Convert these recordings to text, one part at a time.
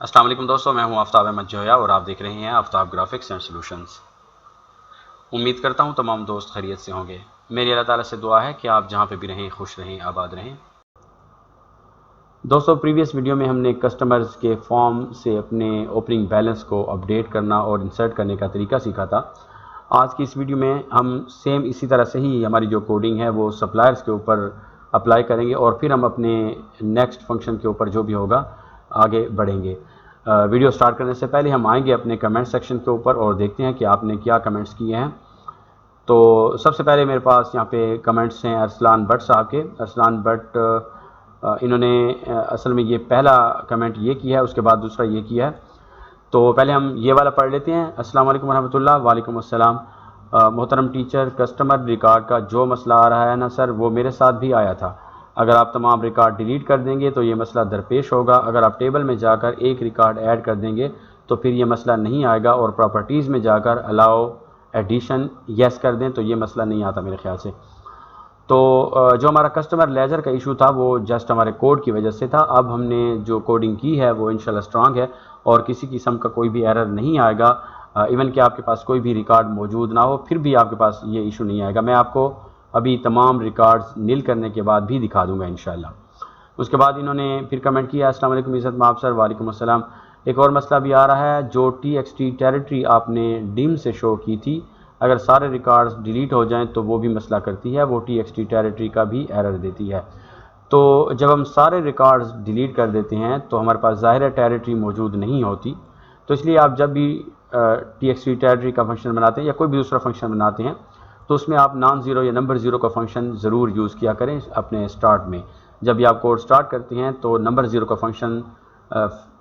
अस्सलाम वालेकुम दोस्तों, मैं हूं आफ्ताब अहमद जोया और आप देख रहे हैं आफ्ताब ग्राफिक्स एंड सॉल्यूशंस। उम्मीद करता हूं तमाम दोस्त खैरियत से होंगे। मेरी अल्लाह ताला से दुआ है कि आप जहां पे भी रहें खुश रहें, आबाद रहें। दोस्तों, प्रीवियस वीडियो में हमने कस्टमर्स के फॉर्म से अपने ओपनिंग बैलेंस को अपडेट करना और इंसर्ट करने का तरीका सीखा था। आज की इस वीडियो में हम सेम इसी तरह से ही हमारी जो कोडिंग है वो सप्लायर्स के ऊपर अप्लाई करेंगे और फिर हम अपने नेक्स्ट फंक्शन के ऊपर जो भी होगा आगे बढ़ेंगे। वीडियो स्टार्ट करने से पहले हम आएंगे अपने कमेंट सेक्शन के ऊपर और देखते हैं कि आपने क्या कमेंट्स किए हैं। तो सबसे पहले मेरे पास यहाँ पे कमेंट्स हैं अरसलान भट्ट साहब के। अरसलान भट्ट इन्होंने असल में ये पहला कमेंट ये किया है, उसके बाद दूसरा ये किया है। तो पहले हम ये वाला पढ़ लेते हैं। अस्सलाम वालेकुम रहमतुल्लाह। वालेकुम अस्सलाम। मोहतरम टीचर, कस्टमर रिकॉर्ड का जो मसला आ रहा है ना सर, वो मेरे साथ भी आया था। अगर आप तमाम रिकॉर्ड डिलीट कर देंगे तो ये मसला दरपेश होगा। अगर आप टेबल में जाकर एक रिकॉर्ड ऐड कर देंगे तो फिर ये मसला नहीं आएगा, और प्रॉपर्टीज़ में जाकर अलाउ एडिशन यस कर दें तो ये मसला नहीं आता मेरे ख्याल से। तो जो हमारा कस्टमर लेजर का इशू था वो जस्ट हमारे कोड की वजह से था। अब हमने जो कोडिंग की है वो इंशाल्लाह स्ट्रांग है और किसी किस्म का कोई भी एरर नहीं आएगा। इवन कि आपके पास कोई भी रिकॉर्ड मौजूद ना हो फिर भी आपके पास ये इशू नहीं आएगा। मैं आपको अभी तमाम रिकॉर्ड्स नील करने के बाद भी दिखा दूंगा इंशाल्लाह। उसके बाद इन्होंने फिर कमेंट किया, अस्सलाम वालेकुम इज़्ज़त माब सर। वालेकुम अस्सलाम। एक और मसला भी आ रहा है, जो TXT टेरिटरी आपने डिम से शो की थी, अगर सारे रिकॉर्ड्स डिलीट हो जाएं तो वो भी मसला करती है, वो TXT टेरिटरी का भी एरर देती है। तो जब हम सारे रिकॉर्ड्स डिलीट कर देते हैं तो हमारे पास ज़ाहिर है टेरिटरी मौजूद नहीं होती। तो इसलिए आप जब भी TXT टेरिटरी का फंक्शन बनाते हैं या कोई भी दूसरा फंक्शन बनाते हैं तो उसमें आप नॉन ज़ीरो या नंबर ज़ीरो का फंक्शन ज़रूर यूज़ किया करें अपने स्टार्ट में। जब भी आप कोड स्टार्ट करते हैं तो नंबर ज़ीरो का फंक्शन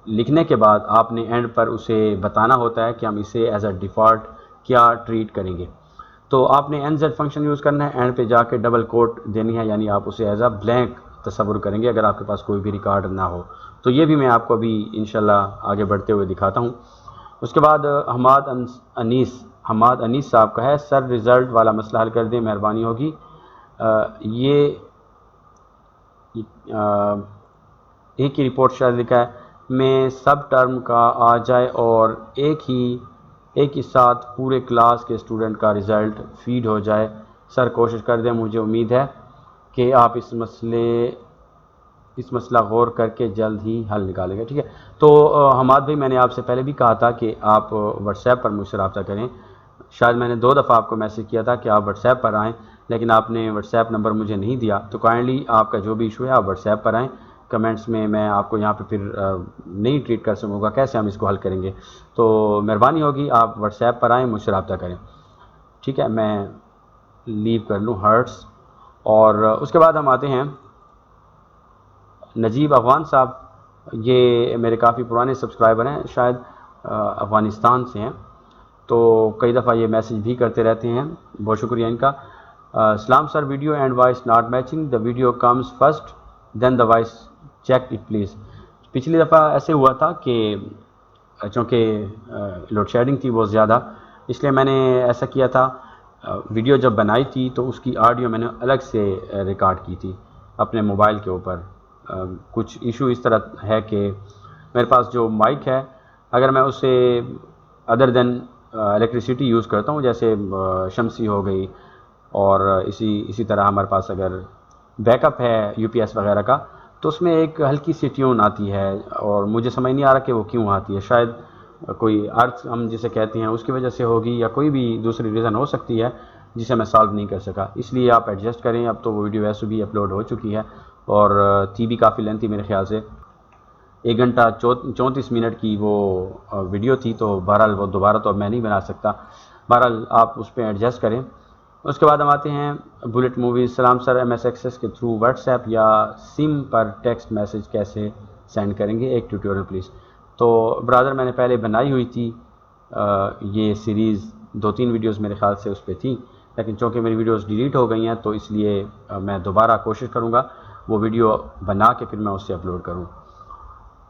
लिखने के बाद आपने एंड पर उसे बताना होता है कि हम इसे एज अ डिफ़ॉल्ट क्या ट्रीट करेंगे। तो आपने NZ फंक्शन यूज़ करना है, एंड पे जाके डबल कोट देनी है, यानी आप उसे एज अ ब्लैंक तस्वुर करेंगे अगर आपके पास कोई भी रिकॉर्ड ना हो। तो ये भी मैं आपको अभी इंशाल्लाह आगे बढ़ते हुए दिखाता हूँ। उसके बाद हमाद अनीस साहब का है, सर रिज़ल्ट वाला मसला हल कर दें, मेहरबानी होगी। एक ही रिपोर्ट शायद लिखा है, में सब टर्म का आ जाए और एक ही साथ पूरे क्लास के स्टूडेंट का रिज़ल्ट फीड हो जाए। सर कोशिश कर दें, मुझे उम्मीद है कि आप इस मसला गौर करके जल्द ही हल निकालेंगे। ठीक है। तो हमाद भाई, मैंने आपसे पहले भी कहा था कि आप व्हाट्सएप पर मुझसे रब्ता करें। शायद मैंने 2 दफ़ा आपको मैसेज किया था कि आप व्हाट्सएप पर आएँ, लेकिन आपने व्हाट्सएप नंबर मुझे नहीं दिया। तो काइंडली आपका जो भी इशू है आप व्हाट्सएप पर आएँ। कमेंट्स में मैं आपको यहाँ पे फिर नहीं ट्रीट कर सकूँगा, कैसे हम इसको हल करेंगे। तो मेहरबानी होगी आप व्हाट्सएप पर आएँ, मुझसे रब्ता करें। ठीक है, मैं लीव कर लूँ हर्ट्स। और उसके बाद हम आते हैं नजीब अफगान साहब। ये मेरे काफ़ी पुराने सब्सक्राइबर हैं, शायद अफ़गानिस्तान से हैं। तो कई दफ़ा ये मैसेज भी करते रहते हैं, बहुत शुक्रिया इनका। सलाम sir, video and voice not matching, the video comes first then the voice, check it please. पिछली दफ़ा ऐसे हुआ था कि चूँकि लोड शेडिंग थी बहुत ज़्यादा, इसलिए मैंने ऐसा किया था। वीडियो जब बनाई थी तो उसकी ऑडियो मैंने अलग से रिकॉर्ड की थी अपने मोबाइल के ऊपर। कुछ इशू इस तरह है कि मेरे पास जो माइक है, अगर मैं उसे अदर देन इलेक्ट्रिसिटी यूज़ करता हूँ, जैसे शमसी हो गई, और इसी तरह हमारे पास अगर बैकअप है UPS वगैरह का, तो उसमें एक हल्की सी ट्यून आती है और मुझे समझ नहीं आ रहा कि वो क्यों आती है। शायद कोई अर्थ हम जिसे कहते हैं उसकी वजह से होगी, या कोई भी दूसरी रीज़न हो सकती है जिसे मैं सॉल्व नहीं कर सका। इसलिए आप एडजस्ट करें। अब तो वो वीडियो वैसे भी अपलोड हो चुकी है और थी भी काफ़ी लेंथी मेरे ख्याल से, 1 घंटा 34 मिनट की वो वीडियो थी। तो बहरहाल वो दोबारा तो अब मैं नहीं बना सकता, बहरहाल आप उस पर एडजस्ट करें। उसके बाद हम आते हैं बुलेट मूवीज़। सलाम सर, MS एक्सेस के थ्रू व्हाट्सएप या सिम पर टेक्स्ट मैसेज कैसे सेंड करेंगे, एक ट्यूटोरियल प्लीज़। तो ब्रादर मैंने पहले बनाई हुई थी ये सीरीज़, 2-3 वीडियोस मेरे ख्याल से उस पर थी, लेकिन चूँकि मेरी वीडियोस डिलीट हो गई हैं तो इसलिए मैं दोबारा कोशिश करूँगा वो वीडियो बना के फिर मैं उससे अपलोड करूँ।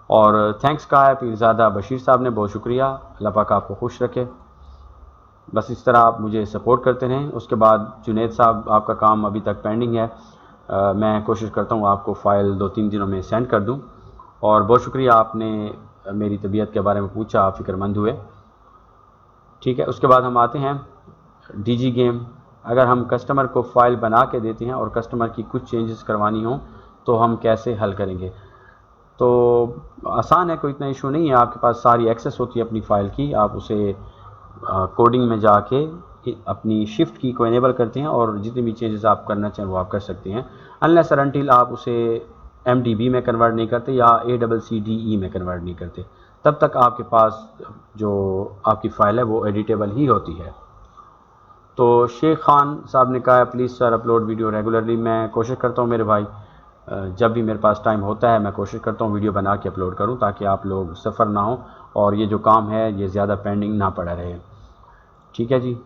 और थैंक्स कहा है पीरज़ादा बशीर साहब ने, बहुत शुक्रिया, अल्लाह पाक आपको खुश रखे। बस इस तरह आप मुझे सपोर्ट करते रहें। उसके बाद जुनैद साहब, आपका काम अभी तक पेंडिंग है, मैं कोशिश करता हूँ आपको फ़ाइल 2-3 दिनों में सेंड कर दूँ। और बहुत शुक्रिया, आपने मेरी तबीयत के बारे में पूछा, आप फ़िक्रमंद हुए। ठीक है, उसके बाद हम आते हैं DG गेम। अगर हम कस्टमर को फ़ाइल बना के देते हैं और कस्टमर की कुछ चेंजेस करवानी हो तो हम कैसे हल करेंगे? तो आसान है, कोई इतना इशू नहीं है, आपके पास सारी एक्सेस होती है अपनी फ़ाइल की, आप उसे कोडिंग में जाके अपनी शिफ्ट की को इनेबल करते हैं और जितनी भी चेंजेस आप करना चाहें वो आप कर सकते हैं, अनलेस और अनटिल आप उसे MDB में कन्वर्ट नहीं करते या ACCDE में कन्वर्ट नहीं करते, तब तक आपके पास जो आपकी फ़ाइल है वो एडिटेबल ही होती है। तो शेख खान साहब ने कहा है please sir upload video regularly. मैं कोशिश करता हूँ मेरे भाई, जब भी मेरे पास टाइम होता है मैं कोशिश करता हूँ वीडियो बना के अपलोड करूँ, ताकि आप लोग सफ़र ना हो और ये जो काम है ये ज़्यादा पेंडिंग ना पड़ा रहे। ठीक है जी,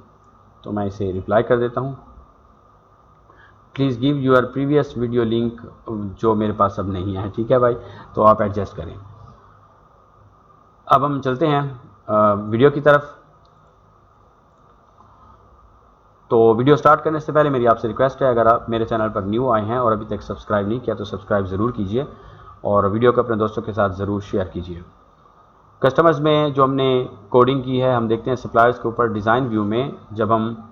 तो मैं इसे रिप्लाई कर देता हूँ, please give your previous video link, जो मेरे पास अब नहीं है। ठीक है भाई, तो आप एडजस्ट करें। अब हम चलते हैं वीडियो की तरफ। तो वीडियो स्टार्ट करने से पहले मेरी आपसे रिक्वेस्ट है, अगर आप मेरे चैनल पर न्यू आए हैं और अभी तक सब्सक्राइब नहीं किया तो सब्सक्राइब ज़रूर कीजिए और वीडियो को अपने दोस्तों के साथ ज़रूर शेयर कीजिए। कस्टमर्स में जो हमने कोडिंग की है, हम देखते हैं सप्लायर्स के ऊपर डिज़ाइन व्यू में जब हम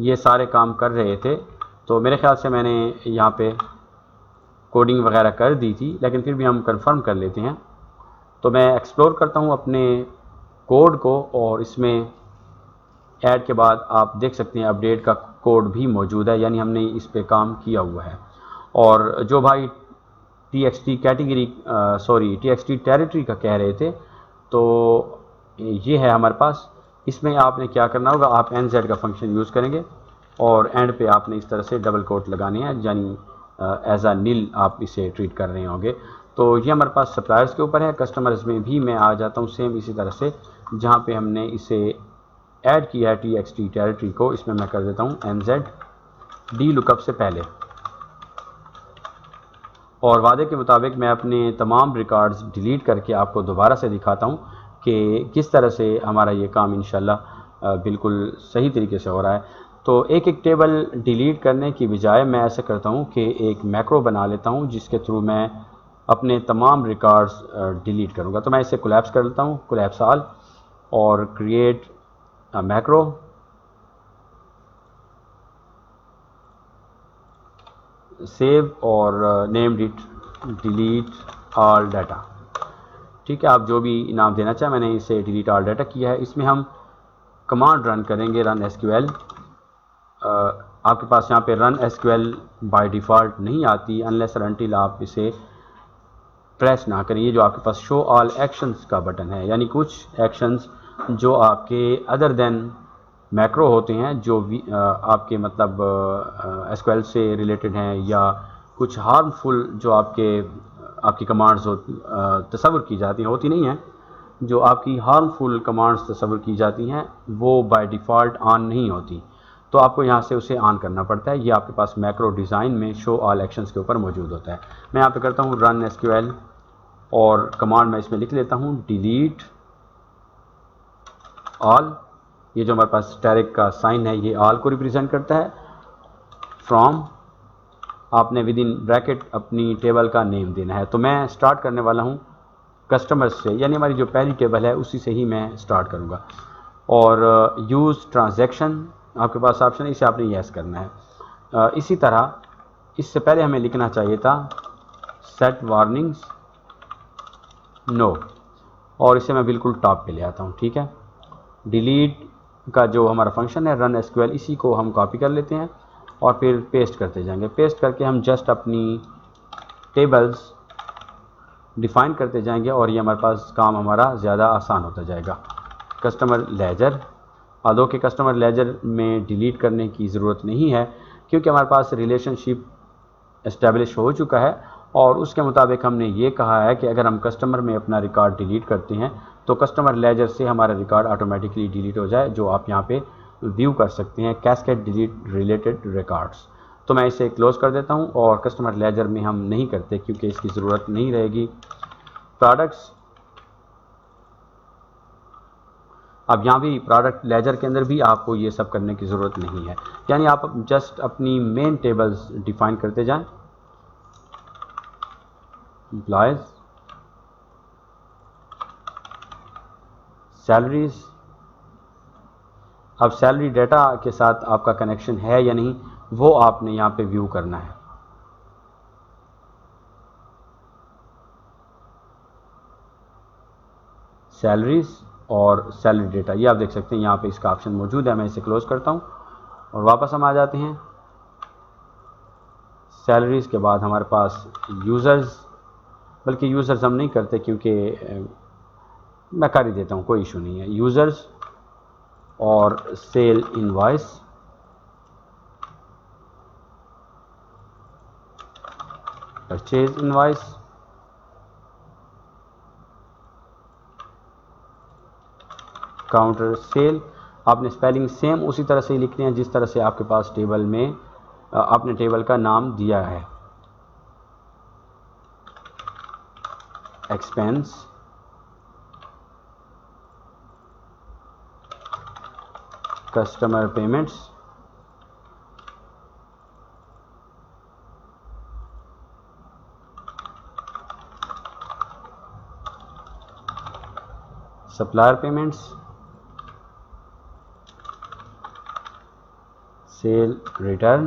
ये सारे काम कर रहे थे तो मेरे ख्याल से मैंने यहाँ पे कोडिंग वगैरह कर दी थी, लेकिन फिर भी हम कंफर्म कर लेते हैं। तो मैं एक्सप्लोर करता हूँ अपने कोड को और इसमें ऐड के बाद आप देख सकते हैं अपडेट का कोड भी मौजूद है, यानी हमने इस पे काम किया हुआ है। और जो भाई TXT कैटेगरी TXT टेरिटरी का कह रहे थे, तो ये है हमारे पास। इसमें आपने क्या करना होगा, आप NZ का फंक्शन यूज़ करेंगे और एंड पे आपने इस तरह से डबल कोट लगाने हैं, यानी एज अ नील आप इसे ट्रीट कर रहे होंगे। तो ये हमारे पास सप्लायर्स के ऊपर है। कस्टमर्स में भी मैं आ जाता हूँ सेम इसी तरह से, जहाँ पे हमने इसे ऐड किया है TXT टेरिटरी को, इसमें मैं कर देता हूँ NZ डी लुकअप से पहले। और वादे के मुताबिक मैं अपने तमाम रिकॉर्ड्स डिलीट करके आपको दोबारा से दिखाता हूँ कि किस तरह से हमारा ये काम इंशाल्लाह बिल्कुल सही तरीके से हो रहा है। तो एक एक टेबल डिलीट करने की बजाय मैं ऐसा करता हूँ कि एक मैक्रो बना लेता हूँ जिसके थ्रू मैं अपने तमाम रिकॉर्ड्स डिलीट करूँगा। तो मैं इसे कोलैप्स कर लेता हूँ, कोलैप्स ऑल, और क्रिएट मैक्रो, सेव और named it delete all data. ठीक है, आप जो भी नाम देना चाहें, मैंने इसे डिलीट ऑल डाटा किया है। इसमें हम कमांड रन करेंगे, रन SQL। आपके पास यहाँ पे रन SQL बाय डिफ़ॉल्ट नहीं आती अनलेस और अनटिल आप इसे प्रेस ना करें। ये जो आपके पास शो ऑल एक्शंस का बटन है, यानी कुछ एक्शंस जो आपके अदर देन मैक्रो होते हैं, जो आपके मतलब SQL से रिलेटेड हैं, या कुछ हार्मफुल जो आपकी कमांड्स तस्वर की जाती हैं, होती नहीं हैं, जो आपकी हार्मफुल कमांड्स तस्वर की जाती हैं वो बाय डिफ़ॉल्ट ऑन नहीं होती, तो आपको यहाँ से उसे ऑन करना पड़ता है। ये आपके पास मैक्रो डिज़ाइन में शो ऑल एक्शंस के ऊपर मौजूद होता है। मैं यहाँ पे करता हूँ रन SQL और कमांड मैं इसमें लिख लेता हूँ डिलीट ऑल। ये जो हमारे पास स्टैटिक का साइन है ये ऑल को रिप्रेजेंट करता है। फ्रॉम, आपने विद इन ब्रैकेट अपनी टेबल का नेम देना है। तो मैं स्टार्ट करने वाला हूँ कस्टमर्स से, यानी हमारी जो पहली टेबल है उसी से ही मैं स्टार्ट करूँगा। और यूज़ ट्रांजैक्शन आपके पास ऑप्शन है, इसे आपने यस करना है। इसी तरह इससे पहले हमें लिखना चाहिए था सेट वार्निंग्स नो, और इसे मैं बिल्कुल टॉप पे ले आता हूँ। ठीक है, डिलीट का जो हमारा फंक्शन है रन SQL, इसी को हम कॉपी कर लेते हैं और फिर पेस्ट करते जाएंगे। पेस्ट करके हम जस्ट अपनी टेबल्स डिफ़ाइन करते जाएंगे और ये हमारे पास काम हमारा ज़्यादा आसान होता जाएगा। कस्टमर लेजर, आदो के कस्टमर लेजर में डिलीट करने की ज़रूरत नहीं है क्योंकि हमारे पास रिलेशनशिप इस्टेब्लिश हो चुका है और उसके मुताबिक हमने ये कहा है कि अगर हम कस्टमर में अपना रिकॉर्ड डिलीट करते हैं तो कस्टमर लेजर से हमारा रिकॉर्ड ऑटोमेटिकली डिलीट हो जाए, जो आप यहाँ पे व्यू कर सकते हैं, कैस्केड डिलीट रिलेटेड रिकॉर्ड्स। तो मैं इसे क्लोज़ कर देता हूँ और कस्टमर लेजर में हम नहीं करते क्योंकि इसकी ज़रूरत नहीं रहेगी। प्रोडक्ट्स, अब यहाँ भी प्रोडक्ट लेजर के अंदर भी आपको ये सब करने की ज़रूरत नहीं है, यानी आप जस्ट अपनी मेन टेबल्स डिफ़ाइन करते जाएं। एम्प्लॉयज़, सैलरीज, अब सैलरी डेटा के साथ आपका कनेक्शन है या नहीं वो आपने यहाँ पे व्यू करना है। सैलरीज और सैलरी डेटा, ये आप देख सकते हैं यहाँ पे इसका ऑप्शन मौजूद है। मैं इसे क्लोज करता हूँ और वापस हम आ जाते हैं। सैलरीज के बाद हमारे पास यूज़र्स, बल्कि यूज़र्स हम नहीं करते क्योंकि मैं कर ही देता हूँ, कोई इशू नहीं है। यूज़र्स और sale invoice, purchase invoice, counter sale. आपने स्पेलिंग सेम उसी तरह से ही लिखनी है जिस तरह से आपके पास टेबल में आपने टेबल का नाम दिया है। Expense, customer payments, supplier payments, cell return,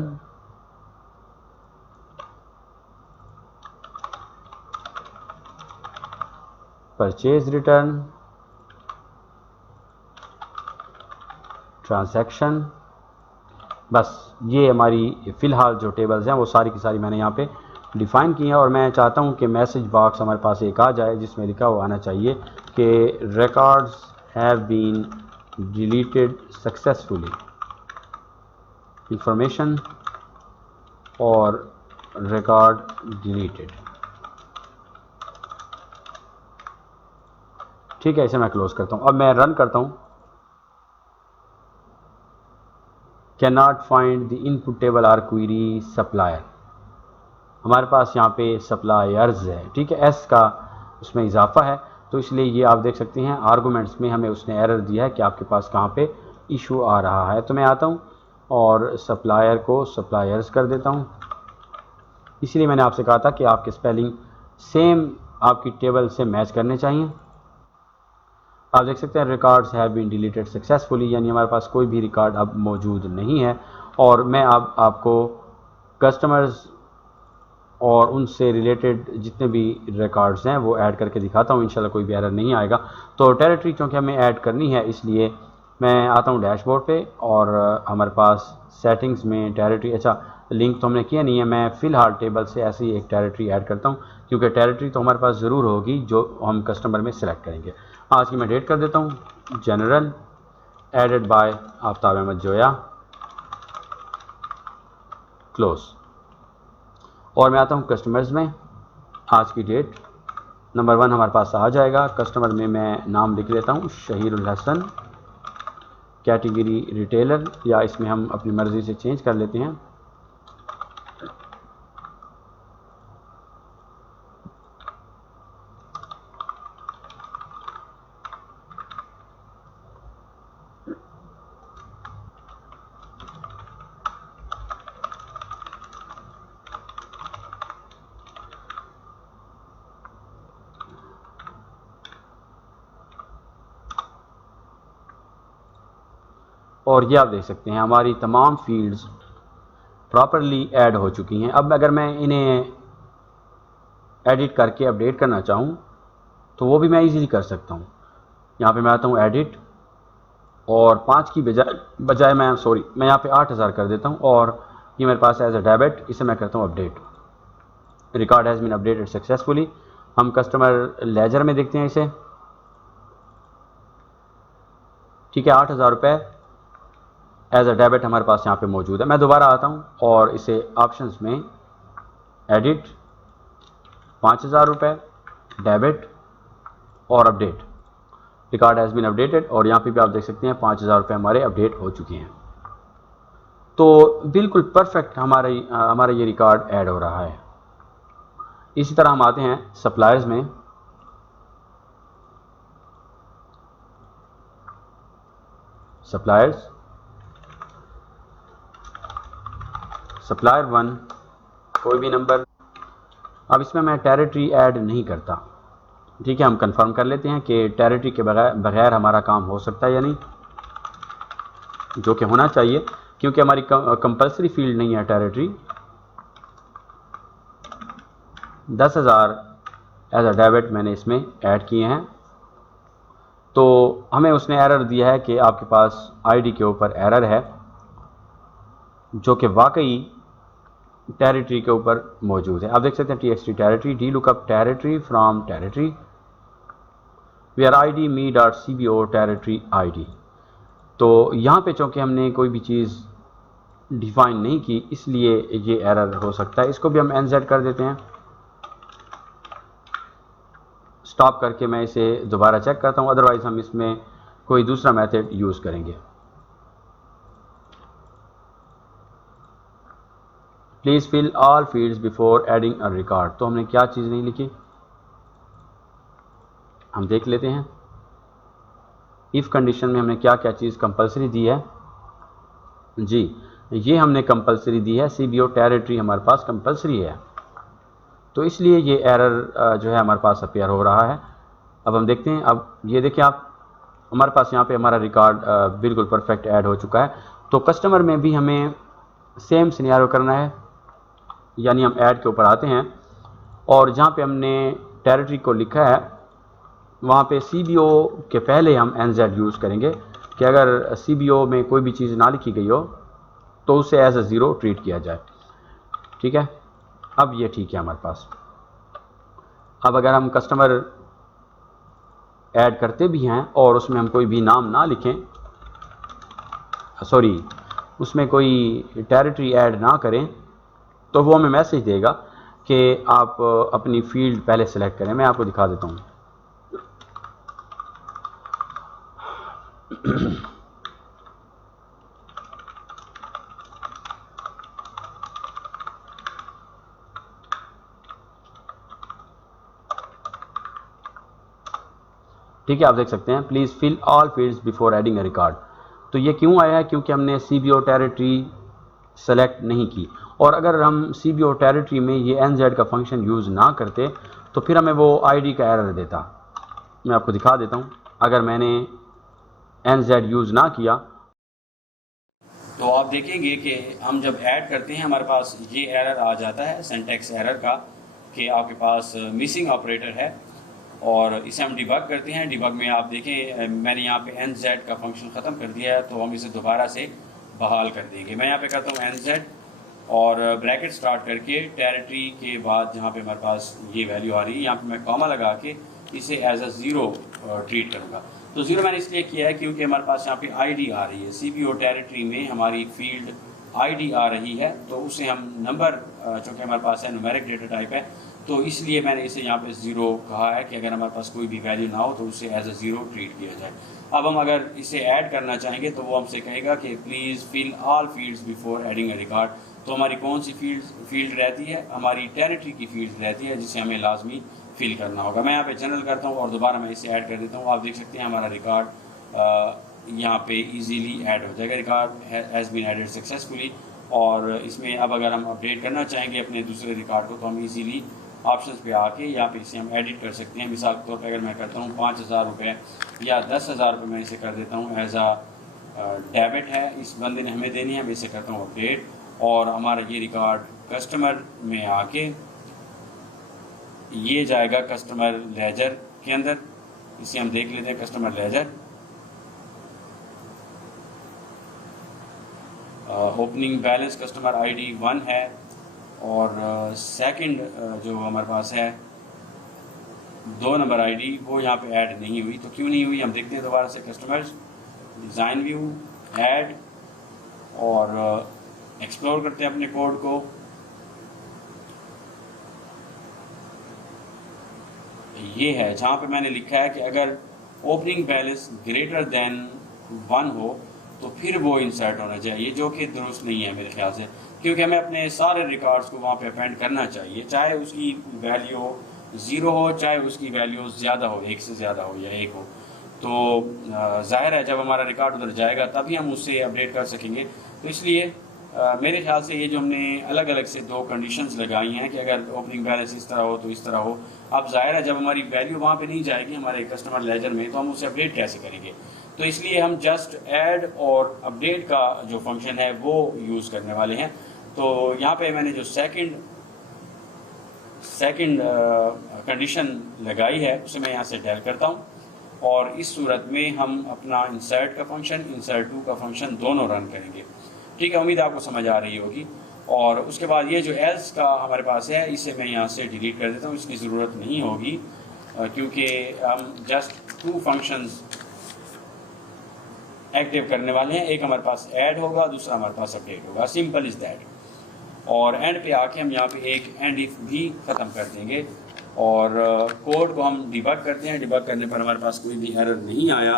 purchase return, transaction. बस ये हमारी फ़िलहाल जो टेबल्स हैं वो सारी की सारी मैंने यहाँ पे डिफ़ाइन की हैं और मैं चाहता हूँ कि मैसेज बॉक्स हमारे पास एक आ जाए जिसमें लिखा हुआ आना चाहिए कि records have been deleted successfully, information और रिकॉर्ड डिलीटेड। ठीक है, इसे मैं क्लोज करता हूँ। अब मैं रन करता हूँ। Can not find the input table or query supplier, हमारे पास यहाँ पे सप्लायर्स है, ठीक है, एस का उसमें इजाफा है तो इसलिए ये आप देख सकते हैं आर्गूमेंट्स में हमें उसने एरर दिया है कि आपके पास कहाँ पे इशू आ रहा है। तो मैं आता हूँ और सप्लायर को सप्लायर्स कर देता हूँ। इसलिए मैंने आपसे कहा था कि आपके स्पेलिंग सेम आपकी टेबल से मैच करने चाहिए। आप देख सकते हैं records have been deleted successfully, यानी हमारे पास कोई भी रिकॉर्ड अब मौजूद नहीं है। और मैं अब आपको कस्टमर्स और उनसे रिलेटेड जितने भी रिकॉर्ड्स हैं वो ऐड करके दिखाता हूँ, इंशाल्लाह कोई भी एरर नहीं आएगा। तो टेरिटरी चूँकि हमें ऐड करनी है इसलिए मैं आता हूँ डैशबोर्ड पे और हमारे पास सेटिंग्स में टेरिटरी, अच्छा लिंक तो हमने किया नहीं है, मैं फ़िलहाल टेबल से ऐसे ही एक टेरिटरी ऐड करता हूँ क्योंकि टेरिटरी तो हमारे पास ज़रूर होगी जो हम कस्टमर में सेलेक्ट करेंगे। आज की मैं डेट कर देता हूँ, general, added by Aftab Ahmed Zoya, close. और मैं आता हूँ कस्टमर्स में, आज की डेट, नंबर 1 हमारे पास आ जाएगा। कस्टमर में मैं नाम लिख लेता हूँ शहीरुल हसन, कैटेगरी रिटेलर, या इसमें हम अपनी मर्ज़ी से चेंज कर लेते हैं। और ये आप देख सकते हैं हमारी तमाम फील्ड्स प्रॉपरली ऐड हो चुकी हैं। अब अगर मैं इन्हें एडिट करके अपडेट करना चाहूँ तो वो भी मैं इजीली कर सकता हूँ। यहाँ पे मैं आता हूँ एडिट और 5 की बजाय मैं यहाँ पे 8000 कर देता हूँ और ये मेरे पास एज ए डेबिट, इसे मैं करता हूँ update. Record has been updated successfully. हम कस्टमर लेजर में देखते हैं इसे, ठीक है, 8,000 रुपये एज अ डेबिट हमारे पास यहाँ पे मौजूद है। मैं दोबारा आता हूँ और इसे ऑप्शंस में एडिट, 5,000 रुपये डेबिट और update, record has been updated, और यहाँ पे भी आप देख सकते हैं 5,000 रुपये हमारे अपडेट हो चुके हैं। तो बिल्कुल परफेक्ट हमारा ये रिकॉर्ड ऐड हो रहा है। इसी तरह हम आते हैं सप्लायर्स में, सप्लायर्स, सप्लायर 1, कोई भी नंबर। अब इसमें मैं टेरिटरी ऐड नहीं करता, ठीक है। हम कंफर्म कर लेते हैं कि टेरिटरी के बगैर हमारा काम हो सकता है या नहीं, जो कि होना चाहिए क्योंकि हमारी कंपलसरी फील्ड नहीं है टेरिटरी। 10,000 एज अ डेबिट मैंने इसमें ऐड किए हैं। तो हमें उसने एरर दिया है कि आपके पास आईडी के ऊपर एरर है, जो कि वाकई टेरिटरी के ऊपर मौजूद है। आप देख सकते हैं txt territory, D lookup territory from territory where id me.cbo territory id। तो यहाँ पे चूँकि हमने कोई भी चीज़ डिफाइन नहीं की, इसलिए ये एरर हो सकता है। इसको भी हम nz कर देते हैं। स्टॉप करके मैं इसे दोबारा चेक करता हूँ, अदरवाइज हम इसमें कोई दूसरा मेथड यूज़ करेंगे। Please fill all fields before adding a record. तो हमने क्या चीज़ नहीं लिखी, हम देख लेते हैं। इफ़ कंडीशन में हमने क्या क्या चीज़ कंपलसरी दी है, जी ये हमने कंपलसरी दी है, CBO टेरिटरी हमारे पास कंपलसरी है, तो इसलिए ये एरर जो है हमारे पास अपीयर हो रहा है। अब हम देखते हैं, अब ये देखें आप, हमारे पास यहाँ पे हमारा रिकॉर्ड बिल्कुल परफेक्ट ऐड हो चुका है। तो कस्टमर में भी हमें सेम सिनेरियो करना है, यानी हम ऐड के ऊपर आते हैं और जहाँ पे हमने टेरिटरी को लिखा है वहाँ पे CBO के पहले हम NZ यूज़ करेंगे कि अगर CBO में कोई भी चीज़ ना लिखी गई हो तो उसे एज अ ज़ीरो ट्रीट किया जाए, ठीक है। अब ये ठीक है हमारे पास। अब अगर हम कस्टमर ऐड करते भी हैं और उसमें हम कोई भी नाम ना लिखें, सॉरी उसमें कोई टेरिटरी ऐड ना करें, तो वो हमें मैसेज देगा कि आप अपनी फील्ड पहले सेलेक्ट करें। मैं आपको दिखा देता हूँ। ठीक है, आप देख सकते हैं please fill all fields before adding a record. तो ये क्यों आया है, क्योंकि हमने CBO टेरिटरी सेलेक्ट नहीं की। और अगर हम CBO टेरिटरी में ये NZ का फंक्शन यूज़ ना करते तो फिर हमें वो ID का एरर देता। मैं आपको दिखा देता हूँ, अगर मैंने NZ यूज़ ना किया तो आप देखेंगे कि हम जब ऐड करते हैं हमारे पास ये एरर आ जाता है सिंटैक्स एरर का कि आपके पास मिसिंग ऑपरेटर है, और इसे हम डिबग करते हैं। डिबग में आप देखें मैंने यहाँ पे NZ का फंक्शन ख़त्म कर दिया है, तो हम इसे दोबारा से बहाल कर देंगे। मैं यहाँ पे करता हूँ NZ और ब्रैकेट स्टार्ट करके टेरिटरी के बाद जहाँ पे हमारे पास ये वैल्यू आ रही है, यहाँ पे मैं कॉमा लगा के इसे एज अ ज़ीरो ट्रीट करूँगा। तो ज़ीरो मैंने इसलिए किया है क्योंकि हमारे पास यहाँ पे ID आ रही है, CBO टेरिटरी में हमारी फील्ड ID आ रही है, तो उसे हम नंबर चूँकि हमारे पास है न्यूमेरिक डेटा टाइप है, तो इसलिए मैंने इसे यहाँ पे ज़ीरो कहा है कि अगर हमारे पास कोई भी वैल्यू ना हो तो उसे एज अ ज़ीरो ट्रीट किया जाए। अब हम अगर इसे ऐड करना चाहेंगे तो वो हमसे कहेगा कि please fill all fields before adding a record. तो हमारी कौन सी फील्ड रहती है, हमारी टेरिटरी की फील्ड रहती है जिसे हमें लाजमी फिल करना होगा। मैं यहाँ पे जनरल करता हूँ और दोबारा मैं इसे ऐड कर देता हूँ। आप देख सकते हैं हमारा रिकॉर्ड यहाँ पे इजीली ऐड हो जाएगा, record has been added successfully. और इसमें अब अगर हम अपडेट करना चाहेंगे अपने दूसरे रिकॉर्ड को तो हम इजीली ऑप्शंस पे आके यहाँ पे इसे हम एडिट कर सकते हैं। मिसाल के तौर पे अगर मैं करता हूँ 5,000 रुपये या 10,000 रुपये, मैं इसे कर देता हूँ एज आ डेबिट है, इस बंदे ने हमें देनी है, मैं इसे करता हूँ अपडेट, और हमारा ये रिकॉर्ड कस्टमर में आके ये जाएगा कस्टमर लेजर के अंदर। इसे हम देख लेते हैं customer ledger. Opening balance customer ID 1 है, और सेकंड जो हमारे पास है 2 नंबर आईडी वो यहाँ पे ऐड नहीं हुई। तो क्यों नहीं हुई हम देखते हैं दोबारा से। कस्टमर्स, डिज़ाइन व्यू, ऐड, और एक्सप्लोर करते हैं अपने कोड को। ये है जहाँ पे मैंने लिखा है कि अगर ओपनिंग बैलेंस ग्रेटर देन 1 हो तो फिर वो इंसर्ट होना चाहिए, जो कि दुरुस्त नहीं है मेरे ख्याल से, क्योंकि हमें अपने सारे रिकॉर्ड्स को वहाँ पे अपेंड करना चाहिए, चाहे उसकी वैल्यू 0 हो, चाहे उसकी वैल्यू ज़्यादा हो, 1 से ज़्यादा हो या 1 हो। तो जाहिर है जब हमारा रिकॉर्ड उधर जाएगा तभी हम उससे अपडेट कर सकेंगे। तो इसलिए मेरे ख्याल से ये जो हमने अलग अलग से 2 कंडीशंस लगाई हैं कि अगर ओपनिंग बैलेंस इस तरह हो तो इस तरह हो। अब जाहिर है जब हमारी वैल्यू वहाँ पे नहीं जाएगी हमारे कस्टमर लेजर में, तो हम उसे अपडेट कैसे करेंगे। तो इसलिए हम जस्ट ऐड और अपडेट का जो फंक्शन है वो यूज़ करने वाले हैं। तो यहाँ पे मैंने जो सेकंड कंडीशन लगाई है उसे मैं यहाँ से डेल करता हूँ, और इस सूरत में हम अपना इंसर्ट का फंक्शन, इंसर्ट टू का फंक्शन दोनों रन करेंगे। ठीक है, उम्मीद आपको समझ आ रही होगी। और उसके बाद ये जो एल्स का हमारे पास है इसे मैं यहाँ से डिलीट कर देता हूँ, इसकी ज़रूरत नहीं होगी क्योंकि हम जस्ट 2 फंक्शंस एक्टिव करने वाले हैं। एक हमारे पास ऐड होगा, दूसरा हमारे पास अपडेट होगा। Simple is that. और एंड पे आके हम यहाँ पे एक एंड इफ भी ख़त्म कर देंगे और कोड को हम डिबग करते हैं। डिबग करने पर हमारे पास कोई भी एरर नहीं आया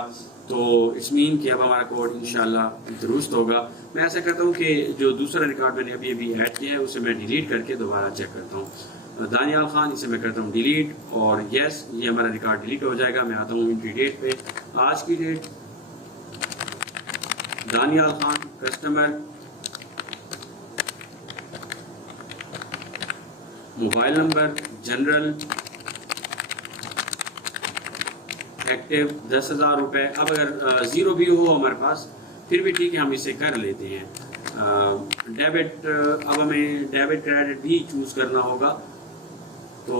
तो इट्स मीन कि अब हमारा कोड इंशाल्लाह दुरुस्त होगा। मैं ऐसा करता हूँ कि जो दूसरा रिकॉर्ड मैंने अभी ऐड किया है उसे मैं डिलीट करके दोबारा चेक करता हूँ। दानियाल खान, इसे मैं करता हूँ डिलीट, और यस ये हमारा रिकॉर्ड डिलीट हो जाएगा। मैं आता हूँ इनकी डेट पे, आज की date, Daniyal Khan, customer, mobile number, general, active 10,000 रुपये। अब अगर 0 भी हो हमारे पास फिर भी ठीक है, हम इसे कर लेते हैं। डेबिट, अब हमें डेबिट क्रेडिट भी चूज़ करना होगा। तो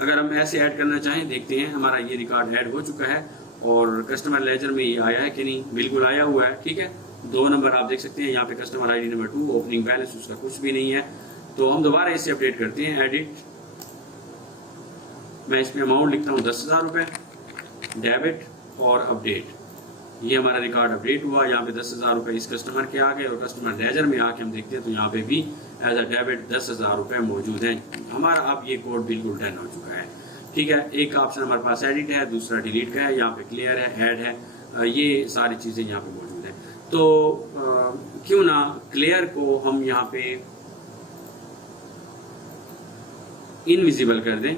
अगर हम ऐसे ऐड करना चाहें, देखते हैं हमारा ये रिकॉर्ड ऐड हो चुका है और कस्टमर लेजर में ये आया है कि नहीं। बिल्कुल आया हुआ है, ठीक है। 2 नंबर आप देख सकते हैं यहाँ पे, customer ID number 2, opening balance उसका कुछ भी नहीं है। तो हम दोबारा इसे अपडेट करते हैं, एडिट, मैं इसमें अमाउंट लिखता हूँ 10,000 रुपये, डेबिट और अपडेट। ये हमारा रिकॉर्ड अपडेट हुआ, यहाँ पे 10,000 रुपये इस कस्टमर के आ गए और कस्टमर लेजर में आके हम देखते हैं तो यहाँ पे भी एज अ डेबिट 10,000 रुपये मौजूद हैं। हमारा अब ये कोड बिल्कुल डन हो चुका है, ठीक है। एक ऑप्शन हमारे पास एडिट है, दूसरा डिलीट का है, यहाँ पे क्लियर है, ऐड है, ये सारी चीज़ें यहाँ पे मौजूद हैं। तो क्यों ना क्लियर को हम यहाँ पे इनविजिबल कर दें,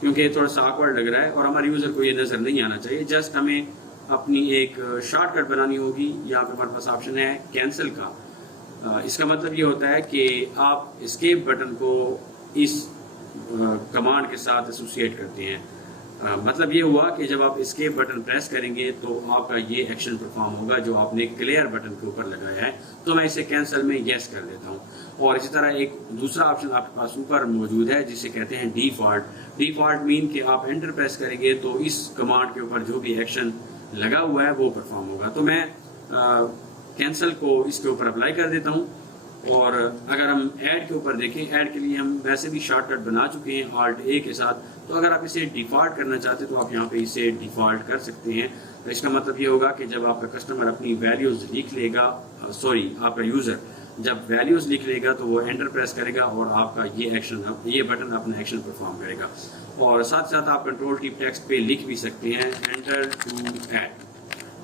क्योंकि थोड़ा सा ऑकवर्ड लग रहा है और हमारे यूज़र को ये नज़र नहीं आना चाहिए। जस्ट हमें अपनी एक शॉर्टकट बनानी होगी। यहाँ पे हमारे पास ऑप्शन है कैंसिल का। इसका मतलब ये होता है कि आप एस्केप बटन को इस कमांड के साथ एसोसिएट करते हैं। मतलब ये हुआ कि जब आप एस्केप बटन प्रेस करेंगे तो आपका ये एक्शन परफॉर्म होगा जो आपने क्लियर बटन के ऊपर लगाया है। तो मैं इसे कैंसिल में यस कर देता हूँ। और इसी तरह एक दूसरा ऑप्शन आपके पास ऊपर मौजूद है जिसे कहते हैं डिफॉल्ट। डिफॉल्ट मीन कि आप एंटर प्रेस करेंगे तो इस कमांड के ऊपर जो भी एक्शन लगा हुआ है वो परफॉर्म होगा। तो मैं कैंसिल को इसके ऊपर अप्लाई कर देता हूँ। और अगर हम ऐड के ऊपर देखें, ऐड के लिए हम वैसे भी शॉर्टकट बना चुके हैं Alt A के साथ। तो अगर आप इसे डिफ़ॉल्ट करना चाहते हैं तो आप यहाँ पे इसे डिफ़ॉल्ट कर सकते हैं। तो इसका मतलब ये होगा कि जब आपका कस्टमर अपनी वैल्यूज़ लिख लेगा, आपका यूज़र जब वैल्यूज़ लिख लेगा तो वो एंटर प्रेस करेगा और आपका ये बटन अपना एक्शन परफॉर्म करेगा। और साथ साथ आप कंट्रोल टी टेक्स्ट पे लिख भी सकते हैं एंटर टू ऐड,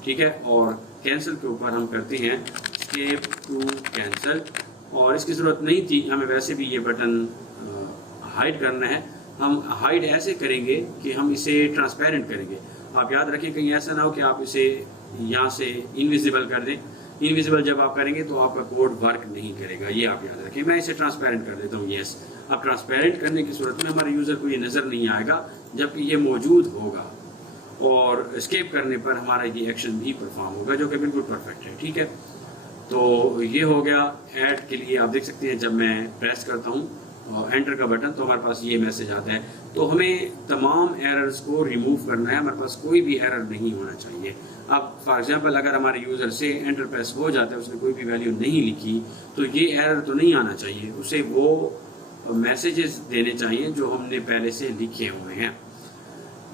ठीक है। और कैंसिल के ऊपर हम करते हैं एस्केप टू कैंसिल। और इसकी ज़रूरत नहीं थी, हमें वैसे भी ये बटन हाइड करना है। हम हाइड ऐसे करेंगे कि हम इसे ट्रांसपेरेंट करेंगे। आप याद रखें कहीं ऐसा ना हो कि आप इसे यहाँ से इनविजिबल कर दें। इनविजिबल जब आप करेंगे तो आपका कोड वर्क नहीं करेगा, ये आप याद रखें। मैं इसे ट्रांसपेरेंट कर देता हूँ, यस। अब ट्रांसपेरेंट करने की सूरत में हमारे यूज़र को ये नज़र नहीं आएगा, जबकि ये मौजूद होगा। और एस्केप करने पर हमारा ये एक्शन भी परफॉर्म होगा, जो कि बिल्कुल परफेक्ट है, ठीक है। तो ये हो गया ऐड के लिए। आप देख सकते हैं जब मैं प्रेस करता हूँ एंटर का बटन, तो हमारे पास ये मैसेज आता है। तो हमें तमाम एरर्स को रिमूव करना है, हमारे पास कोई भी एरर नहीं होना चाहिए। अब फॉर एग्जांपल अगर हमारे यूज़र से एंटर प्रेस हो जाता है, उसने कोई भी वैल्यू नहीं लिखी, तो ये एरर तो नहीं आना चाहिए, उसे वो मैसेजेस देने चाहिए जो हमने पहले से लिखे हुए हैं।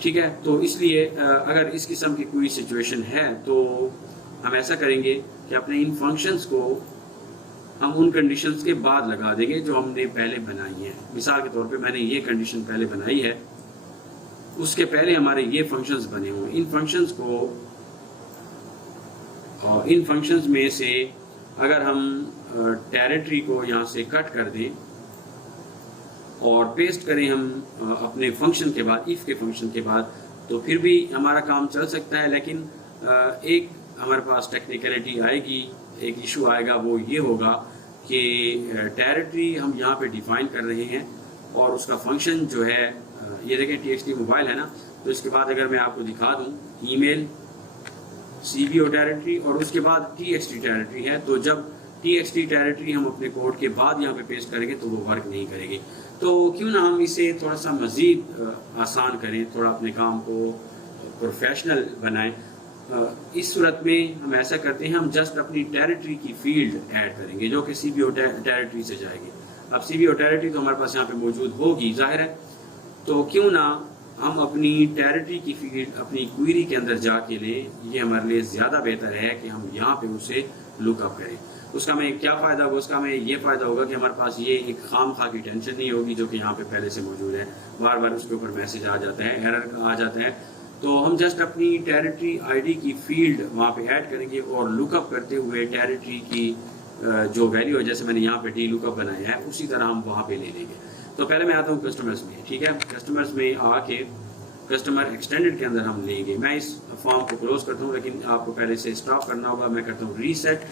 ठीक है, तो इसलिए अगर इस किस्म की कोई सिचुएशन है तो हम ऐसा करेंगे कि अपने इन फंक्शंस को हम उन कंडीशंस के बाद लगा देंगे जो हमने पहले बनाई है। मिसाल के तौर पे मैंने ये कंडीशन पहले बनाई है, उसके पहले हमारे ये फंक्शंस बने हुए। इन फंक्शंस में से अगर हम टेरिटरी को यहाँ से कट कर दें और पेस्ट करें हम अपने फंक्शन के बाद, इफ़ के फंक्शन के बाद, तो फिर भी हमारा काम चल सकता है। लेकिन एक हमारे पास टेक्निकलिटी आएगी, एक इशू आएगा, वो ये होगा कि टेरिटरी हम यहाँ पे डिफाइन कर रहे हैं और उसका फंक्शन जो है, ये देखें txt मोबाइल है ना, तो इसके बाद अगर मैं आपको दिखा दूँ ईमेल cbo टेरिटरी और उसके बाद txt टेरिटरी है, तो जब txt टेरिटरी हम अपने कोड के बाद यहाँ पे पेस्ट करेंगे तो वो वर्क नहीं करेगी। तो क्यों ना हम इसे थोड़ा सा मज़ीद आसान करें, थोड़ा अपने काम को प्रोफेशनल बनाएं। इस सूरत में हम ऐसा करते हैं, हम जस्ट अपनी टेरिटरी की फील्ड ऐड करेंगे जो कि cbo टेरिटरी से जाएगी। अब cbo टेरिटरी तो हमारे पास यहाँ पे मौजूद होगी जाहिर है, तो क्यों ना हम अपनी टेरिटरी की फील्ड अपनी क्वेरी के अंदर जाके लें। ये हमारे लिए ज़्यादा बेहतर है कि हम यहाँ पे उसे लुकअप करें। उसका हमें क्या फ़ायदा होगा? उसका हमें ये फ़ायदा होगा कि हमारे पास ये एक खाम खा की टेंशन नहीं होगी जो कि यहाँ पे पहले से मौजूद है। बार बार उसके ऊपर मैसेज आ जाता है, एरर आ जाता है, तो हम जस्ट अपनी टेरिटरी आईडी की फील्ड वहाँ पे ऐड करेंगे और लुकअप करते हुए टेरिटरी की जो वैल्यू है, जैसे मैंने यहाँ पे डी लुकअप बनाया है, उसी तरह हम वहाँ पे ले लेंगे। तो पहले मैं आता हूँ कस्टमर्स में। ठीक है, कस्टमर्स में आके कस्टमर एक्सटेंडेड के अंदर हम लेंगे। मैं इस फॉर्म को क्लोज करता हूँ, लेकिन आपको पहले से स्टॉप करना होगा। मैं करता हूँ रीसेट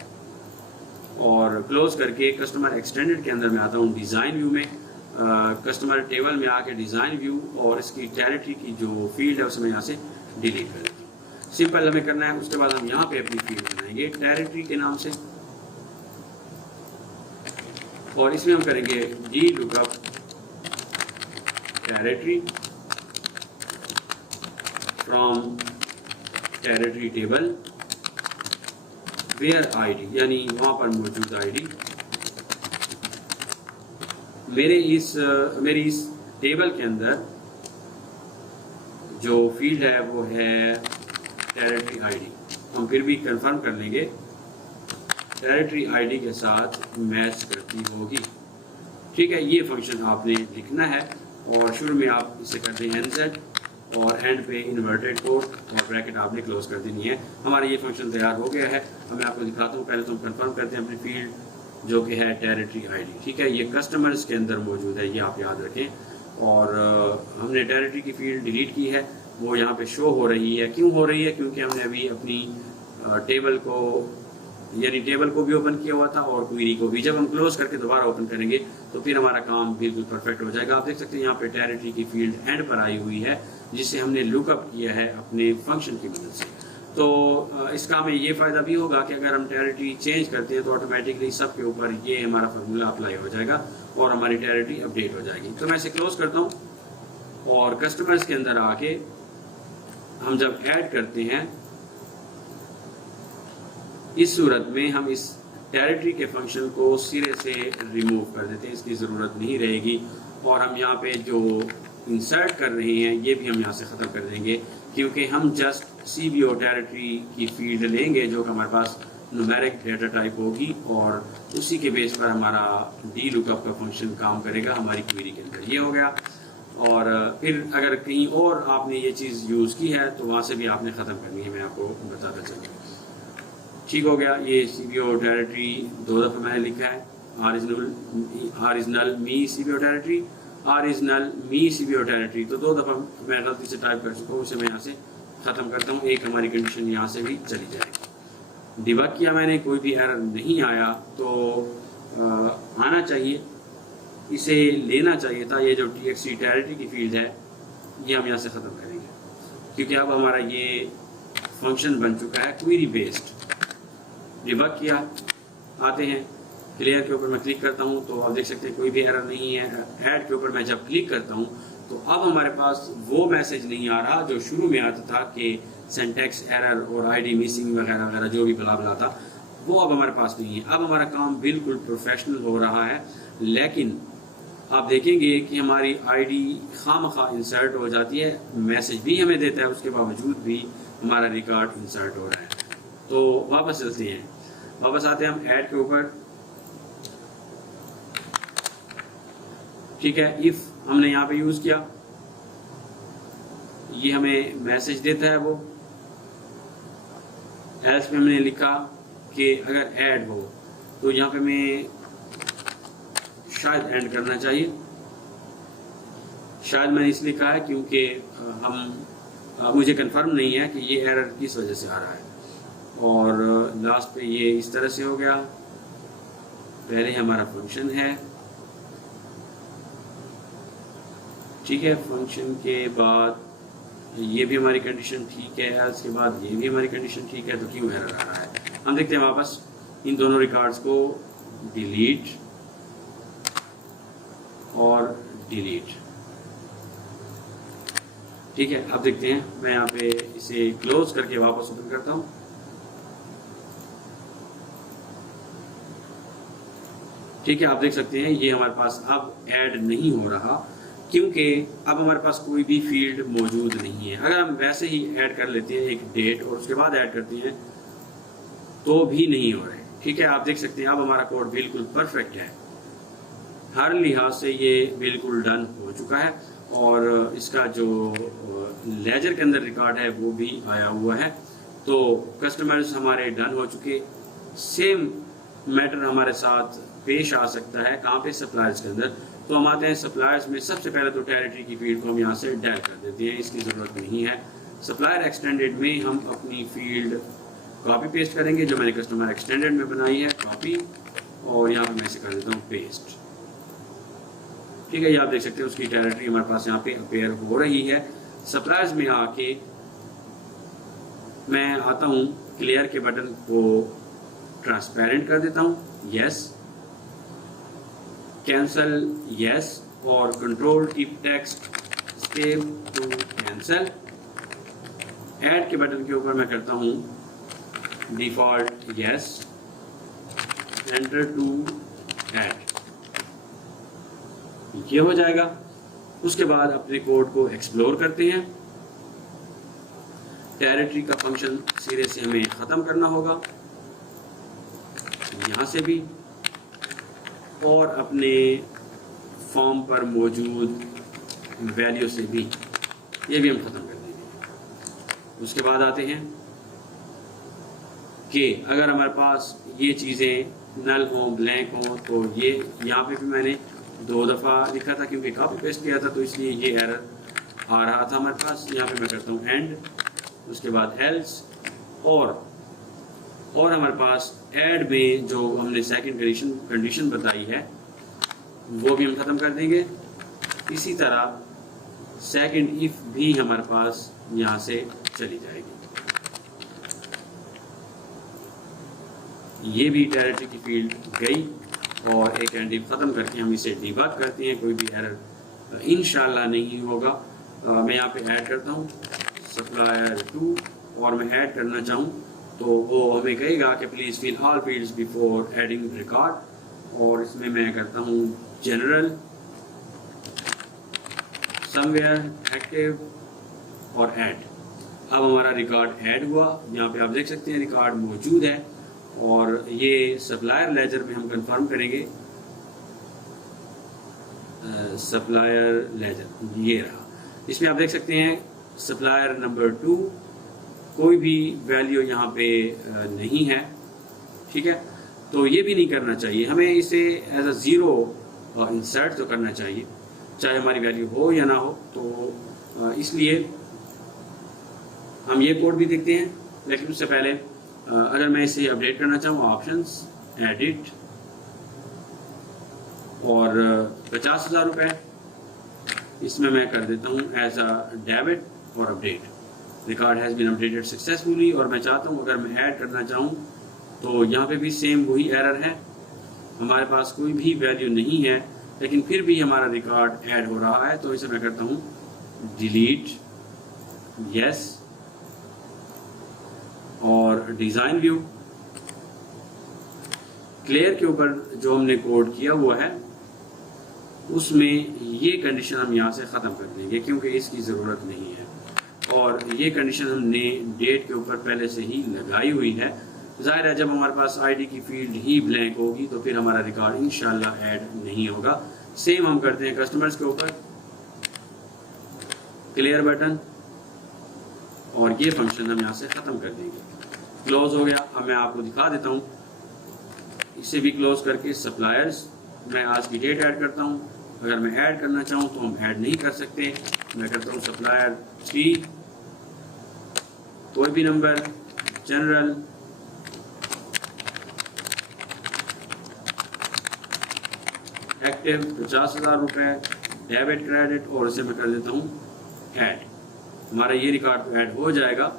और क्लोज करके कस्टमर एक्सटेंडेड के अंदर मैं आता हूँ डिज़ाइन व्यू में। कस्टमर टेबल में आके डिज़ाइन व्यू और इसकी टेरिटरी की जो फील्ड है उसे मैं यहाँ से डिलीट कर देता हूँ। सिंपल हमें करना है। उसके बाद हम यहाँ पे अपनी फील्ड बनाएंगे टेरिटरी के नाम से और इसमें हम करेंगे D lookup territory from territory table where ID, यानी वहाँ पर मौजूद आईडी मेरी इस टेबल के अंदर जो फील्ड है वो है टेरिटरी आईडी। हम फिर भी कंफर्म कर लेंगे टेरिटरी आईडी के साथ मैच करती होगी। ठीक है, ये फंक्शन आपने लिखना है और शुरू में आप इसे करते हैं NZ और एंड पे इन्वर्टेड कोट और ब्रैकेट आपने क्लोज कर देनी है। हमारा ये फंक्शन तैयार हो गया है। अब मैं आपको दिखाता हूँ। पहले तो हम कंफर्म करते हैं अपनी फील्ड जो कि है टेरिटरी आईडी। ठीक है, ये कस्टमर्स के अंदर मौजूद है, ये आप याद रखें। और हमने टेरिटरी की फील्ड डिलीट की है, वो यहाँ पे शो हो रही है। क्यों हो रही है? क्योंकि हमने अभी अपनी टेबल को भी ओपन किया हुआ था और क्वेरी को भी। जब हम क्लोज करके दोबारा ओपन करेंगे तो फिर हमारा काम बिल्कुल परफेक्ट हो जाएगा। आप देख सकते हैं यहाँ पे टेरिटरी की फील्ड एंड पर आई हुई है जिसे हमने लुकअप किया है अपने फंक्शन की मदद से। तो इसका हमें ये फ़ायदा भी होगा कि अगर हम टेरिटरी चेंज करते हैं तो ऑटोमेटिकली सब के ऊपर ये हमारा फार्मूला अप्लाई हो जाएगा और हमारी टेरिटरी अपडेट हो जाएगी। तो मैं इसे क्लोज करता हूँ और कस्टमर्स के अंदर आके हम जब ऐड करते हैं, इस सूरत में हम इस टेरिटरी के फंक्शन को सिरे से रिमूव कर देते हैं, इसकी ज़रूरत नहीं रहेगी। और हम यहाँ पे जो इंसर्ट कर रहे हैं ये भी हम यहाँ से ख़त्म कर देंगे, क्योंकि हम जस्ट cbo टेरिटरी की फील्ड लेंगे जो कि हमारे पास न्यूमेरिक डेटा टाइप होगी और उसी के बेस पर हमारा डी लुकअप का फंक्शन काम करेगा हमारी क्वेरी के अंदर। ये हो गया। और फिर अगर कहीं और आपने ये चीज़ यूज़ की है तो वहाँ से भी आपने ख़त्म करनी है, मैं आपको बताता चलूँ। ठीक हो गया। ये cbo टेरिटरी 2 दफ़ा मैंने लिखा है, ओरिजिनल मी cbo टेरिटरी, ओरिजिनल मी cbo टेरिटरी, तो 2 दफ़ा मैं गलती से टाइप कर चुका हूँ, उसे मैं यहाँ से ख़त्म करता हूँ। एक हमारी कंडीशन यहाँ से भी चली जाएगी। डिबग किया मैंने, कोई भी एरर नहीं आया, तो आना चाहिए, इसे लेना चाहिए था। ये जो txt टेरिटरी की फील्ड है ये हम यहाँ से ख़त्म करेंगे, क्योंकि अब हमारा ये फंक्शन बन चुका है क्वेरी बेस्ड। डिबग किया, आते हैं क्लियर के ऊपर मैं क्लिक करता हूँ तो आप देख सकते हैं कोई भी एरर नहीं है। ऐड के ऊपर मैं जब क्लिक करता हूँ तो अब हमारे पास वो मैसेज नहीं आ रहा जो शुरू में आता था कि सिंटैक्स एरर और आईडी मिसिंग वगैरह वगैरह जो भी बला बला था, वो अब हमारे पास नहीं है। अब हमारा काम बिल्कुल प्रोफेशनल हो रहा है, लेकिन आप देखेंगे कि हमारी आईडी खामखा इंसर्ट हो जाती है, मैसेज भी हमें देता है, उसके बावजूद भी हमारा रिकॉर्ड इंसर्ट हो रहा है। तो वापस चलते हैं, वापस आते हैं हम ऐड के ऊपर। ठीक है, इफ हमने यहाँ पे यूज किया, ये हमें मैसेज देता है वो। एल्स में हमने लिखा कि अगर ऐड हो तो यहाँ पे मैं शायद एंड करना चाहिए। शायद मैंने इसलिए कहा है क्योंकि मुझे कंफर्म नहीं है कि ये एरर किस वजह से आ रहा है। और लास्ट पे ये इस तरह से हो गया। पहले हमारा फंक्शन है, ठीक है, फंक्शन के बाद ये भी हमारी कंडीशन ठीक है, उसके बाद ये भी हमारी कंडीशन ठीक है, तो क्यों एरर आ रहा है। हम देखते हैं वापस इन दोनों रिकॉर्ड्स को डिलीट और डिलीट। ठीक है, अब देखते हैं, मैं यहाँ पे इसे क्लोज करके वापस ओपन करता हूँ। ठीक है, आप देख सकते हैं ये हमारे पास अब ऐड नहीं हो रहा क्योंकि अब हमारे पास कोई भी फील्ड मौजूद नहीं है। अगर हम वैसे ही ऐड कर लेते हैं एक डेट और उसके बाद ऐड करते हैं तो भी नहीं हो रहा है। ठीक है, आप देख सकते हैं अब हमारा कोड बिल्कुल परफेक्ट है, हर लिहाज से ये बिल्कुल डन हो चुका है और इसका जो लेजर के अंदर रिकॉर्ड है वो भी आया हुआ है। तो कस्टमर्स हमारे डन हो चुके। सेम मैटर हमारे साथ पेश आ सकता है, कहाँ पे, सप्लायर्स के अंदर। तो हम आते हैं सप्लायर्स में। सबसे पहले तो टेरिटरी की फील्ड को हम यहाँ से डेल कर देते हैं, इसकी ज़रूरत नहीं है। सप्लायर एक्सटेंडेड में हम अपनी फील्ड कॉपी पेस्ट करेंगे जो मैंने कस्टमर एक्सटेंडेड में बनाई है, कॉपी, और यहाँ पे मैं इसे कर देता हूँ पेस्ट। ठीक है, ये आप देख सकते हैं उसकी टेरिटरी हमारे पास यहाँ पे अपेयर हो रही है। सप्लायर्स में आके मैं आता हूँ, क्लियर के बटन को ट्रांसपेरेंट कर देता हूँ, यस, कैंसल यस, और control keep text escape to cancel. Add के बटन के ऊपर मैं करता हूँ default yes, enter to add, ये हो जाएगा। उसके बाद अपने कोड को एक्सप्लोर करते हैं। टेरिटरी का फंक्शन सिरे से हमें ख़त्म करना होगा, यहाँ से भी, और अपने फॉर्म पर मौजूद वैल्यू से भी, ये भी हम ख़त्म कर देंगे। उसके बाद आते हैं कि अगर हमारे पास ये चीज़ें नल हों, ब्लैंक हों, तो ये यहाँ पे भी मैंने 2 दफ़ा लिखा था क्योंकि कॉपी पेस्ट किया था, तो इसलिए ये एरर आ रहा था हमारे पास। यहाँ पे मैं करता हूँ एंड, उसके बाद एल्स, और हमारे पास ऐड में जो हमने सेकंड कंडीशन बताई है वो भी हम ख़त्म कर देंगे। इसी तरह सेकंड इफ भी हमारे पास यहाँ से चली जाएगी। ये भी टेरिटरी की फील्ड गई, और एक एंड इफ ख़त्म करके हम इसे डिबग करते हैं, कोई भी एरर इंशाल्लाह नहीं होगा। मैं यहाँ पे ऐड करता हूँ सप्लायर 2, और मैं ऐड करना चाहूँ तो वो हमें कहेगा कि please fill all fields before adding record, और इसमें मैं करता हूँ जनरल, समवेयर, एक्टिव और ऐड। अब हमारा रिकॉर्ड ऐड हुआ, यहाँ पे आप देख सकते हैं रिकॉर्ड मौजूद है, और ये सप्लायर लेजर में हम कंफर्म करेंगे। सप्लायर लेजर ये रहा, इसमें आप देख सकते हैं सप्लायर नंबर 2, कोई भी वैल्यू यहाँ पे नहीं है। ठीक है, तो ये भी नहीं करना चाहिए, हमें इसे एज अ ज़ीरो इंसर्ट तो करना चाहिए, चाहे हमारी वैल्यू हो या ना हो। तो इसलिए हम ये कोड भी देखते हैं, लेकिन उससे पहले अगर मैं इसे अपडेट करना चाहूँ, ऑप्शंस, एडिट, और 50,000 रुपये इसमें मैं कर देता हूँ एज अ डेबिट और update. Record has been updated successfully, और मैं चाहता हूँ अगर मैं ऐड करना चाहूँ तो यहाँ पे भी सेम वही एरर है, हमारे पास कोई भी वैल्यू नहीं है, लेकिन फिर भी हमारा रिकॉर्ड ऐड हो रहा है, तो इसे मैं करता हूँ डिलीट, यस, और डिज़ाइन व्यू क्लियर के ऊपर जो हमने कोड किया हुआ है उसमें ये कंडीशन हम यहाँ से ख़त्म कर देंगे क्योंकि इसकी ज़रूरत नहीं है, और ये कंडीशन हमने डेट के ऊपर पहले से ही लगाई हुई है। ज़ाहिर है जब हमारे पास आईडी की फील्ड ही ब्लैंक होगी तो फिर हमारा रिकॉर्ड इंशाल्लाह ऐड नहीं होगा। सेम हम करते हैं कस्टमर्स के ऊपर, क्लियर बटन, और ये फंक्शन हम यहाँ से ख़त्म कर देंगे। क्लोज हो गया। अब मैं आपको दिखा देता हूँ, इसे भी क्लोज करके सप्लायर्स, मैं आज की डेट ऐड करता हूँ। अगर मैं ऐड करना चाहूँ तो हम ऐड नहीं कर सकते। मैं करता हूँ सप्लायर 3, कोई भी नंबर, जनरल, एक्टिव 50,000 रुपये, डेबिट क्रेडिट, और इसे मैं कर देता हूँ ऐड। हमारा ये रिकॉर्ड तो ऐड हो जाएगा,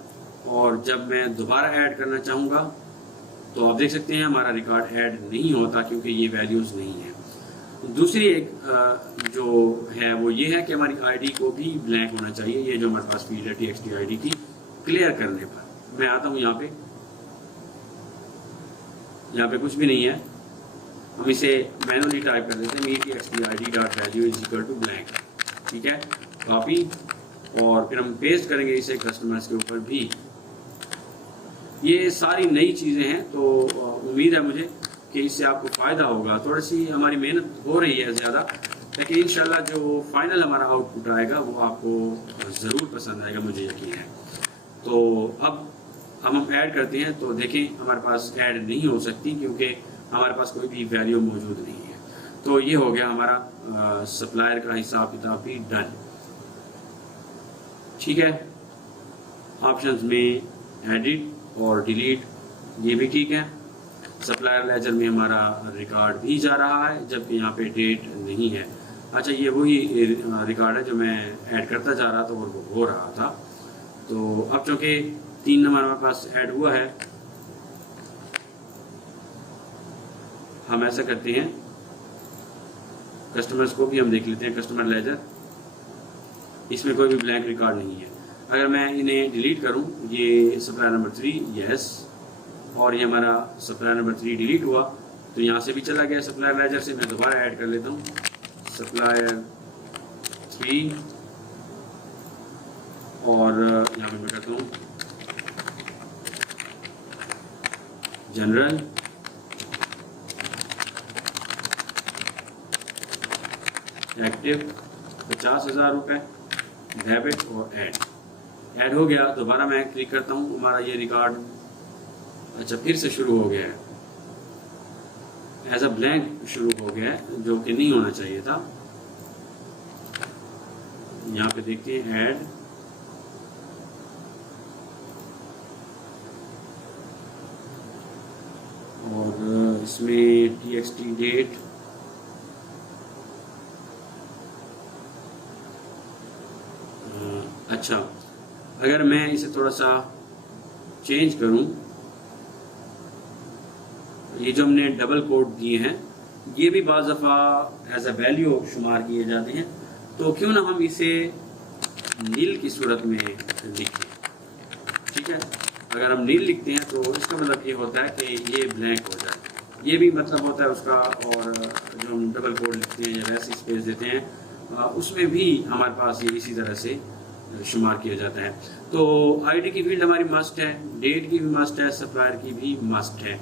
और जब मैं दोबारा ऐड करना चाहूँगा तो आप देख सकते हैं हमारा रिकॉर्ड ऐड नहीं होता क्योंकि ये वैल्यूज़ नहीं है। दूसरी एक जो है वो ये है कि हमारी आईडी को भी ब्लैंक होना चाहिए। ये जो हमारे पास फील्ड है txt आईडी की, क्लियर करने पर मैं आता हूँ यहाँ पे कुछ भी नहीं है। हम इसे मैनुअली टाइप कर देते हैं txt id dot value is equal to blank, ठीक है, कॉपी, और फिर हम पेस्ट करेंगे इसे कस्टमर्स के ऊपर भी। ये सारी नई चीज़ें हैं, तो उम्मीद है मुझे कि इससे आपको फ़ायदा होगा। थोड़ी सी हमारी मेहनत हो रही है ज़्यादा, लेकिन इंशाल्लाह जो फाइनल हमारा आउटपुट आएगा वो आपको ज़रूर पसंद आएगा, मुझे यकीन है। तो अब हम ऐड करते हैं, तो देखें हमारे पास ऐड नहीं हो सकती क्योंकि हमारे पास कोई भी वैल्यू मौजूद नहीं है। तो ये हो गया हमारा सप्लायर का हिसाब किताब भी डन, ठीक है। ऑप्शंस में एडिट और डिलीट ये भी ठीक है। सप्लायर लेजर में हमारा रिकॉर्ड भी जा रहा है जबकि यहाँ पे डेट नहीं है। अच्छा, ये वही रिकॉर्ड है जो मैं ऐड करता जा रहा था और वो हो रहा था। तो अब चूँकि 3 नंबर हमारे पास ऐड हुआ है, हम ऐसा करते हैं, कस्टमर्स को भी हम देख लेते हैं। कस्टमर लेजर, इसमें कोई भी ब्लैंक रिकॉर्ड नहीं है। अगर मैं इन्हें डिलीट करूं, ये सप्लायर नंबर 3, यस, और ये हमारा सप्लायर नंबर 3 डिलीट हुआ, तो यहाँ से भी चला गया सप्लायर लेजर से। मैं दोबारा ऐड कर लेता हूँ सप्लायर 3, और यहाँ पे मैं करता हूँ जनरल, एक्टिव 50,000 रुपये, डेबिट, और ऐड हो गया। दोबारा मैं क्लिक करता हूँ, हमारा ये रिकॉर्ड अच्छा फिर से शुरू हो गया है, एज अ ब्लैंक शुरू हो गया है, जो कि नहीं होना चाहिए था। यहाँ पे देखते हैं ऐड, और इसमें txt डेट, अच्छा, अगर मैं इसे थोड़ा सा चेंज करूं, ये जो हमने डबल कोड दिए हैं ये भी बाज़ दफ़ा एज अ वैल्यू शुमार किए जाते हैं, तो क्यों ना हम इसे नील की सूरत में लिखें, ठीक है। अगर हम नील लिखते हैं तो इसका मतलब ये होता है कि ये ब्लैंक हो जाए, ये भी मतलब होता है उसका। और जो हम डबल कोड लिखते हैं या वैसे स्पेस देते हैं उसमें भी हमारे पास ये इसी तरह से शुमार किया जाता है। तो आईडी की फील्ड हमारी मस्ट है, डेट की भी मस्ट है, सप्लायर की भी मस्ट है।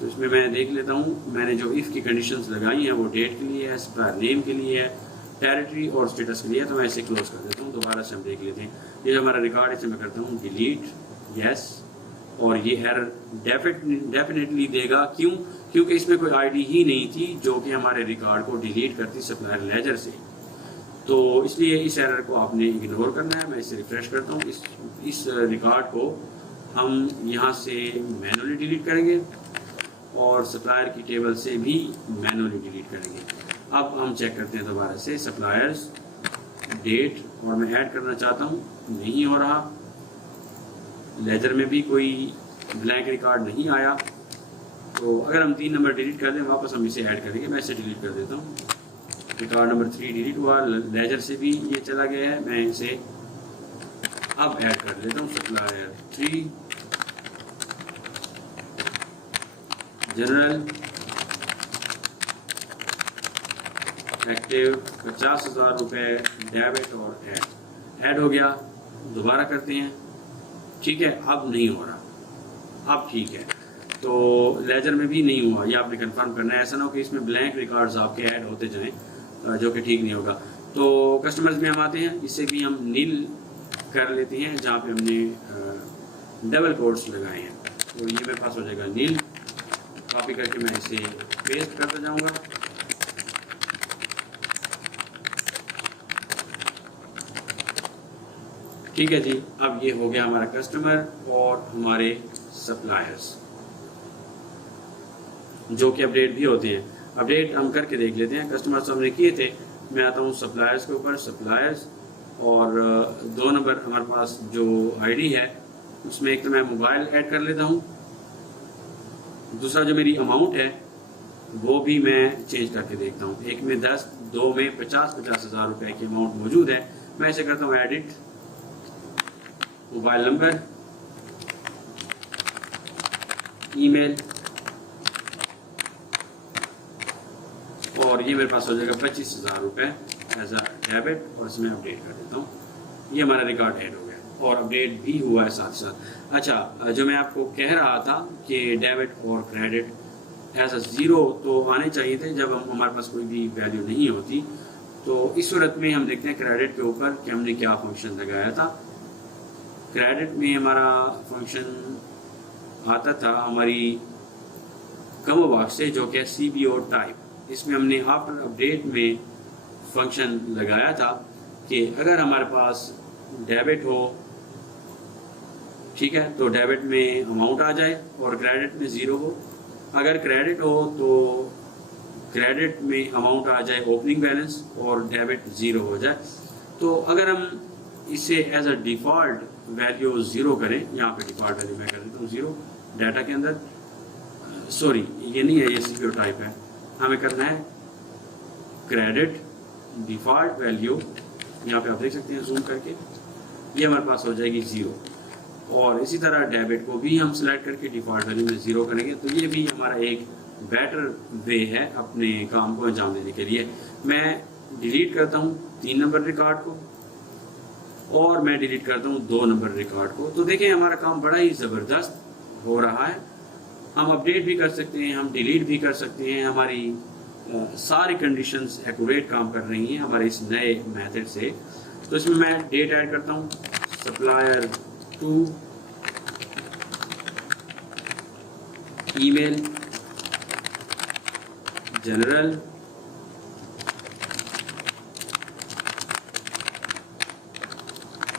तो इसमें मैं देख लेता हूँ, मैंने जो इफ़ की कंडीशंस लगाई हैं वो डेट के लिए है, सप्लायर नेम के लिए है, टेरिटरी और स्टेटस के लिए है। तो मैं इसे क्लोज कर देता हूँ। दोबारा से हम देख लेते हैं, ये जो हमारा रिकॉर्ड है इसे मैं करता हूँ डिलीट, यस, और ये एरर डेफिनेटली देगा। क्यों? क्योंकि इसमें कोई आईडी ही नहीं थी जो कि हमारे रिकॉर्ड को डिलीट करती सप्लायर लेजर से। तो इसलिए इस एरर को आपने इग्नोर करना है। मैं इसे रिफ्रेश करता हूँ। इस रिकॉर्ड को हम यहाँ से मैनुअली डिलीट करेंगे और सप्लायर की टेबल से भी मैनुअली डिलीट करेंगे। अब हम चेक करते हैं दोबारा से, सप्लायर्स डेट, और मैं ऐड करना चाहता हूँ, नहीं हो रहा। लेजर में भी कोई ब्लैंक रिकॉर्ड नहीं आया। तो अगर हम 3 नंबर डिलीट कर दें, वापस हम इसे ऐड करेंगे। मैं इसे डिलीट कर देता हूँ। रिकॉर्ड नंबर 3 डिलीट हुआ, लेजर से भी ये चला गया है। मैं इसे अब ऐड कर देता हूँ, सप्लायर 3 जनरल एक्टिव 50,000 रुपये डेबिट और ऐड हो गया। दोबारा करते हैं। ठीक है, अब नहीं हो रहा, अब ठीक है। तो लेजर में भी नहीं हुआ, ये आपने कंफर्म करना है। ऐसा ना हो कि इसमें ब्लैंक रिकॉर्ड्स आपके ऐड होते जाएं, जो कि ठीक नहीं होगा। तो कस्टमर्स में हम आते हैं, इससे भी हम नील कर लेते हैं जहाँ पे हमने डबल कोट्स लगाए हैं। तो ये मेरे पास हो जाएगा नील। कॉपी करके मैं इसे पेस्ट करता जाऊँगा। ठीक है जी, अब ये हो गया हमारा कस्टमर और हमारे सप्लायर्स, जो कि अपडेट भी होते हैं। अपडेट हम करके देख लेते हैं। कस्टमर्स हमने किए थे। मैं आता हूँ सप्लायर्स के ऊपर, सप्लायर्स, और 2 नंबर हमारे पास जो आईडी है उसमें एक तो मैं मोबाइल ऐड कर लेता हूँ, दूसरा जो मेरी अमाउंट है वो भी मैं चेंज करके देखता हूँ। एक में 10, 2 में 50,000 रुपये की अमाउंट मौजूद है। मैं ऐसे करता हूँ एडिट, मोबाइल नंबर, ईमेल, और ये मेरे पास हो जाएगा 25,000 रुपये एज अ डेबिट, और इसमें अपडेट कर देता हूँ। ये हमारा रिकॉर्ड ऐड हो गया और अपडेट भी हुआ है साथ साथ। अच्छा, जो मैं आपको कह रहा था कि डेबिट और क्रेडिट एज अ ज़ीरो तो आने चाहिए थे जब हमारे पास कोई भी वैल्यू नहीं होती। तो इस सूरत में हम देखते हैं क्रेडिट के ऊपर कि हमने क्या फंक्शन लगाया था। क्रेडिट में हमारा फंक्शन आता था हमारी कमो बॉक्स से, जो कि CBO टाइप। इसमें हमने आफ्टर अपडेट में फंक्शन लगाया था कि अगर हमारे पास डेबिट हो, ठीक है, तो डेबिट में अमाउंट आ जाए और क्रेडिट में ज़ीरो हो। अगर क्रेडिट हो तो क्रेडिट में अमाउंट आ जाए ओपनिंग बैलेंस और डेबिट ज़ीरो हो जाए। तो अगर हम इसे as a default value zero करें, यहाँ पे डिफ़ॉल्ट वैल्यू मैं कर देता हूँ ज़ीरो डाटा के अंदर। सॉरी, ये नहीं है, ये CBO टाइप है। हमें करना है क्रेडिट डिफ़ॉल्ट वैल्यू, यहाँ पे आप देख सकते हैं जूम करके, ये हमारे पास हो जाएगी ज़ीरो। और इसी तरह डेबिट को भी हम सिलेक्ट करके डिफ़ॉल्ट वैल्यू में ज़ीरो करेंगे। तो ये भी हमारा एक बेटर वे है अपने काम को अंजाम देने के लिए। मैं डिलीट करता हूँ 3 नंबर रिकॉर्ड को और मैं डिलीट करता हूँ 2 नंबर रिकॉर्ड को। तो देखें, हमारा काम बड़ा ही ज़बरदस्त हो रहा है। हम अपडेट भी कर सकते हैं, हम डिलीट भी कर सकते हैं। हमारी सारी कंडीशंस एक्यूरेट काम कर रही हैं हमारे इस नए मेथड से। तो इसमें मैं डेट ऐड करता हूँ, supplier 2, email, general,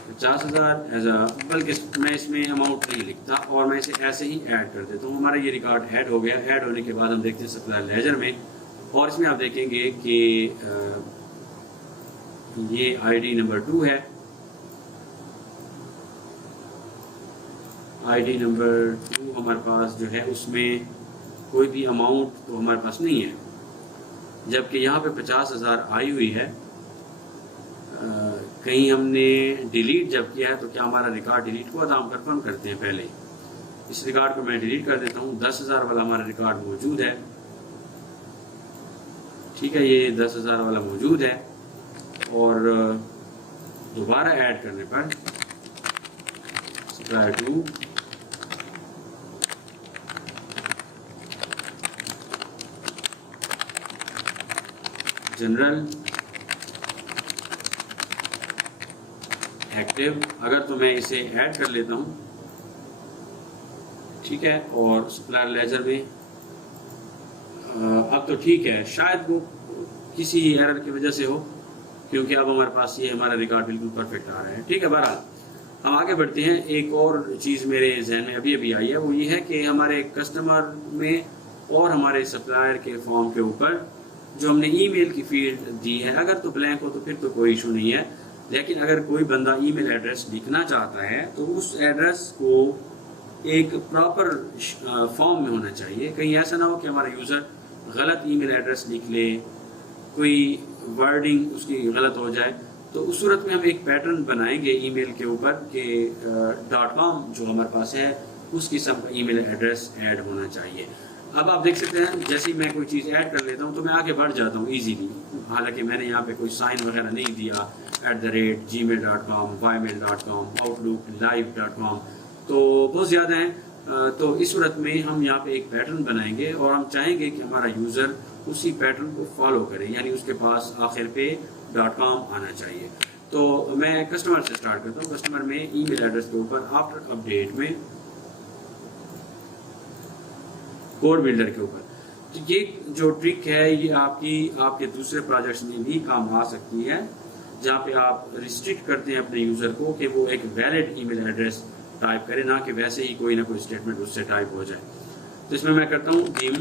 $50,000 as a, बल्कि मैं इसमें अमाउंट नहीं लिखता और मैं इसे ऐसे ही ऐड कर देता हूँ। हमारा ये रिकॉर्ड ऐड हो गया। ऐड होने के बाद हम देखते हैं सप्लायर लेजर में, और इसमें आप देखेंगे कि ये आईडी नंबर 2 है। आईडी नंबर 2 हमारे पास जो है उसमें कोई भी अमाउंट तो हमारे पास नहीं है, जबकि यहाँ पे 50,000 आई हुई है। कहीं हमने डिलीट जब किया है तो क्या हमारा रिकॉर्ड डिलीट हुआ था? हम कंफर्म करते हैं पहले। इस रिकॉर्ड को मैं डिलीट कर देता हूँ। 10,000 वाला हमारा रिकॉर्ड मौजूद है, ठीक है, ये 10,000 वाला मौजूद है। और दोबारा ऐड करने पर सप्लायर 2, जनरल, एक्टिव, अगर तो मैं इसे ऐड कर लेता हूँ, ठीक है, और सप्लायर लेजर में अब तो ठीक है। शायद वो किसी एरर की वजह से हो, क्योंकि अब हमारे पास ये हमारा रिकॉर्ड बिल्कुल परफेक्ट आ रहा है। ठीक है, बहरहाल हम आगे बढ़ते हैं। एक और चीज़ मेरे जहन में अभी अभी आई है, वो ये है कि हमारे कस्टमर में और हमारे सप्लायर के फॉर्म के ऊपर जो हमने ईमेल की फील्ड दी है, अगर तो ब्लैंक हो तो फिर तो कोई इशू नहीं है। लेकिन अगर कोई बंदा ईमेल एड्रेस लिखना चाहता है तो उस एड्रेस को एक प्रॉपर फॉर्म में होना चाहिए। कहीं ऐसा ना हो कि हमारा यूज़र गलत ईमेल एड्रेस लिख ले, कोई वर्डिंग उसकी गलत हो जाए। तो उस सूरत में हम एक पैटर्न बनाएंगे ईमेल के ऊपर कि .com जो हमारे पास है उस किस्म का ईमेल एड्रेस ऐड होना चाहिए। अब आप देख सकते हैं जैसे ही मैं कोई चीज़ ऐड कर लेता हूं तो मैं आगे बढ़ जाता हूं इजीली, हालांकि मैंने यहाँ पे कोई साइन वगैरह नहीं दिया @gmail.com, ymail.com, outlook, live.com, तो बहुत ज़्यादा हैं। तो इस सूरत में हम यहाँ पे एक पैटर्न बनाएंगे और हम चाहेंगे कि हमारा यूज़र उसी पैटर्न को फॉलो करे, यानी उसके पास आखिर पे .com आना चाहिए। तो मैं कस्टमर से स्टार्ट करता हूँ। कस्टमर में ईमेल एड्रेस के ऊपर आफ्टर अपडेट में कोड बिल्डर के ऊपर, तो ये जो ट्रिक है ये आपके दूसरे प्रोजेक्ट्स में भी काम आ सकती है, जहाँ पे आप रिस्ट्रिक्ट करते हैं अपने यूज़र को कि वो एक वैलिड ईमेल एड्रेस टाइप करे, ना कि वैसे ही कोई ना कोई स्टेटमेंट उससे टाइप हो जाए। तो इसमें मैं करता हूँ dim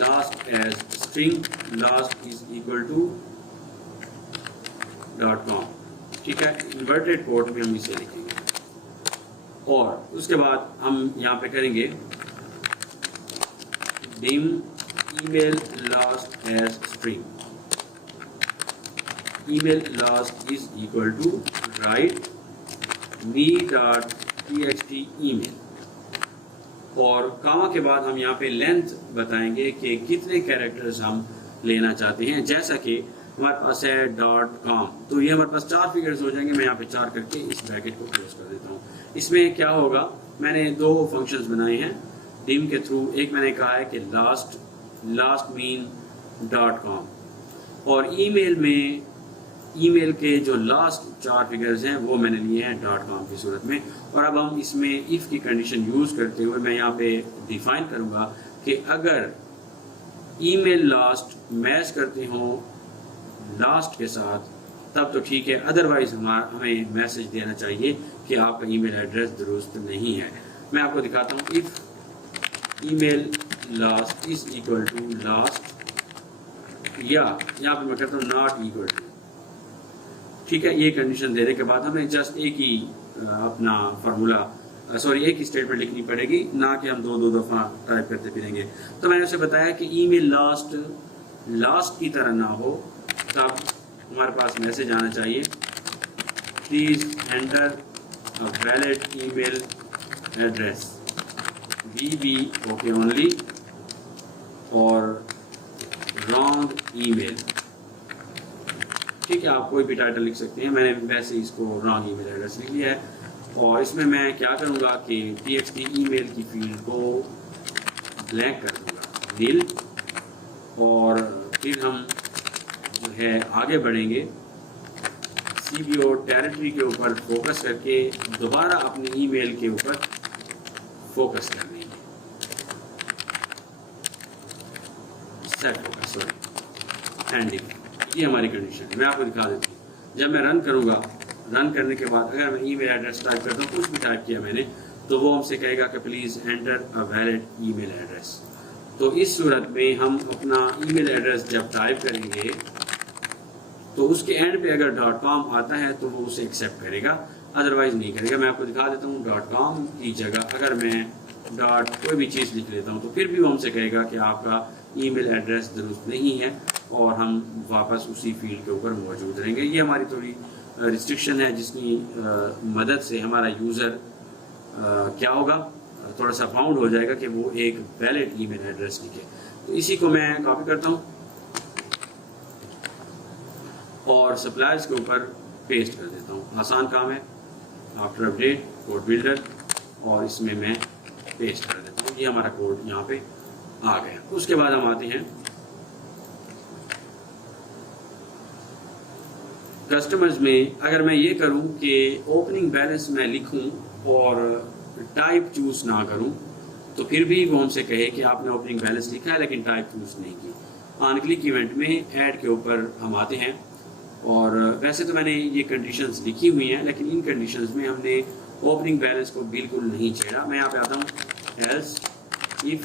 last as string last is equal to .com, ठीक है, इन्वर्टेड कोड में हम इसे लिखेंगे। और उसके बाद हम यहाँ पे करेंगे dim email last as string, email last is equal to write me.txt email, और कामा के बाद हम यहाँ पे लेंथ बताएंगे कि कितने कैरेक्टर्स हम लेना चाहते हैं। जैसा कि हमारे पास है .com, तो ये हमारे पास 4 फिगर्स हो जाएंगे। मैं यहाँ पे 4 करके इस ब्रैकेट को क्लोज कर देता हूँ। इसमें क्या होगा, मैंने 2 फंक्शंस बनाए हैं डिम के थ्रू। एक मैंने कहा है कि लास्ट मीन .com, और ईमेल में ईमेल के जो लास्ट 4 फिगर्स हैं वो मैंने लिए हैं .com की सूरत में। और अब हम इसमें इफ़ की कंडीशन यूज़ करते हुए मैं यहाँ पे डिफाइन करूँगा कि अगर ईमेल लास्ट मैच करते हो लास्ट के साथ तब तो ठीक है, अदरवाइज हमें मैसेज देना चाहिए कि आपका ईमेल एड्रेस दुरुस्त नहीं है। मैं आपको दिखाता हूँ, if email last is equal to last, या यहाँ पे मैं कहता हूँ नॉट इक्वल टू, ठीक है। ये कंडीशन देने के बाद हमें जस्ट एक ही अपना फार्मूला एक ही स्टेटमेंट लिखनी पड़ेगी, ना कि हम दो दफ़ा टाइप करते फिरेंगे। तो मैंने उसे बताया कि ईमेल लास्ट की तरह ना हो, तब हमारे पास मैसेज आना चाहिए please enter a valid email address VB okay only और रॉन्ग ईमेल, ठीक है। आप कोई भी टाइटल लिख सकते हैं, मैंने वैसे इसको रॉन्ग ईमेल एड्रेस लिख लिया है। और इसमें मैं क्या करूँगा कि txt ईमेल की फील्ड को ब्लैंक कर दूँगा नील, और फिर हम जो है आगे बढ़ेंगे CBO टेरिटरी के ऊपर फोकस करके दोबारा अपने ईमेल के ऊपर फोकस कर लेंगे। सेट होगा एंडिंग, ये हमारी कंडीशन है। मैं आपको दिखा देती हूँ। जब मैं रन करूँगा, रन करने के बाद अगर मैं ईमेल एड्रेस टाइप करता हूँ, कुछ भी टाइप किया मैंने, तो वो हमसे कहेगा कि please enter a valid email address. तो इस सूरत में हम अपना ईमेल एड्रेस जब टाइप करेंगे तो उसके एंड पे अगर .com आता है तो वो उसे एक्सेप्ट करेगा, अदरवाइज नहीं करेगा। मैं आपको दिखा देता हूँ, .com की जगह अगर मैं कोई भी चीज़ लिख लेता हूँ तो फिर भी वो हमसे कहेगा कि आपका ईमेल एड्रेस दुरुस्त नहीं है, और हम वापस उसी फील्ड के ऊपर मौजूद रहेंगे। ये हमारी थोड़ी रिस्ट्रिक्शन है, जिसकी मदद से हमारा यूज़र क्या होगा, थोड़ा सा बाउंड हो जाएगा कि वो एक वैलिड ईमेल एड्रेस लिखे। तो इसी को मैं कॉपी करता हूँ और सप्लायर्स के ऊपर पेस्ट कर देता हूँ। आसान काम है, आफ्टर अपडेट कोड बिल्डर, और इसमें मैं पेस्ट कर देता हूँ। ये हमारा कोड यहाँ पे आ गया। उसके बाद हम आते हैं कस्टमर्स में। अगर मैं ये करूं कि ओपनिंग बैलेंस मैं लिखूं और टाइप चूज ना करूं, तो फिर भी वो हमसे कहे कि आपने ओपनिंग बैलेंस लिखा है लेकिन टाइप चूज नहीं की। ऑन क्लिक इवेंट में ऐड के ऊपर हम आते हैं, और वैसे तो मैंने ये कंडीशंस लिखी हुई हैं, लेकिन इन कंडीशंस में हमने ओपनिंग बैलेंस को बिल्कुल नहीं छेड़ा। मैं यहाँ पे आता हूँ else if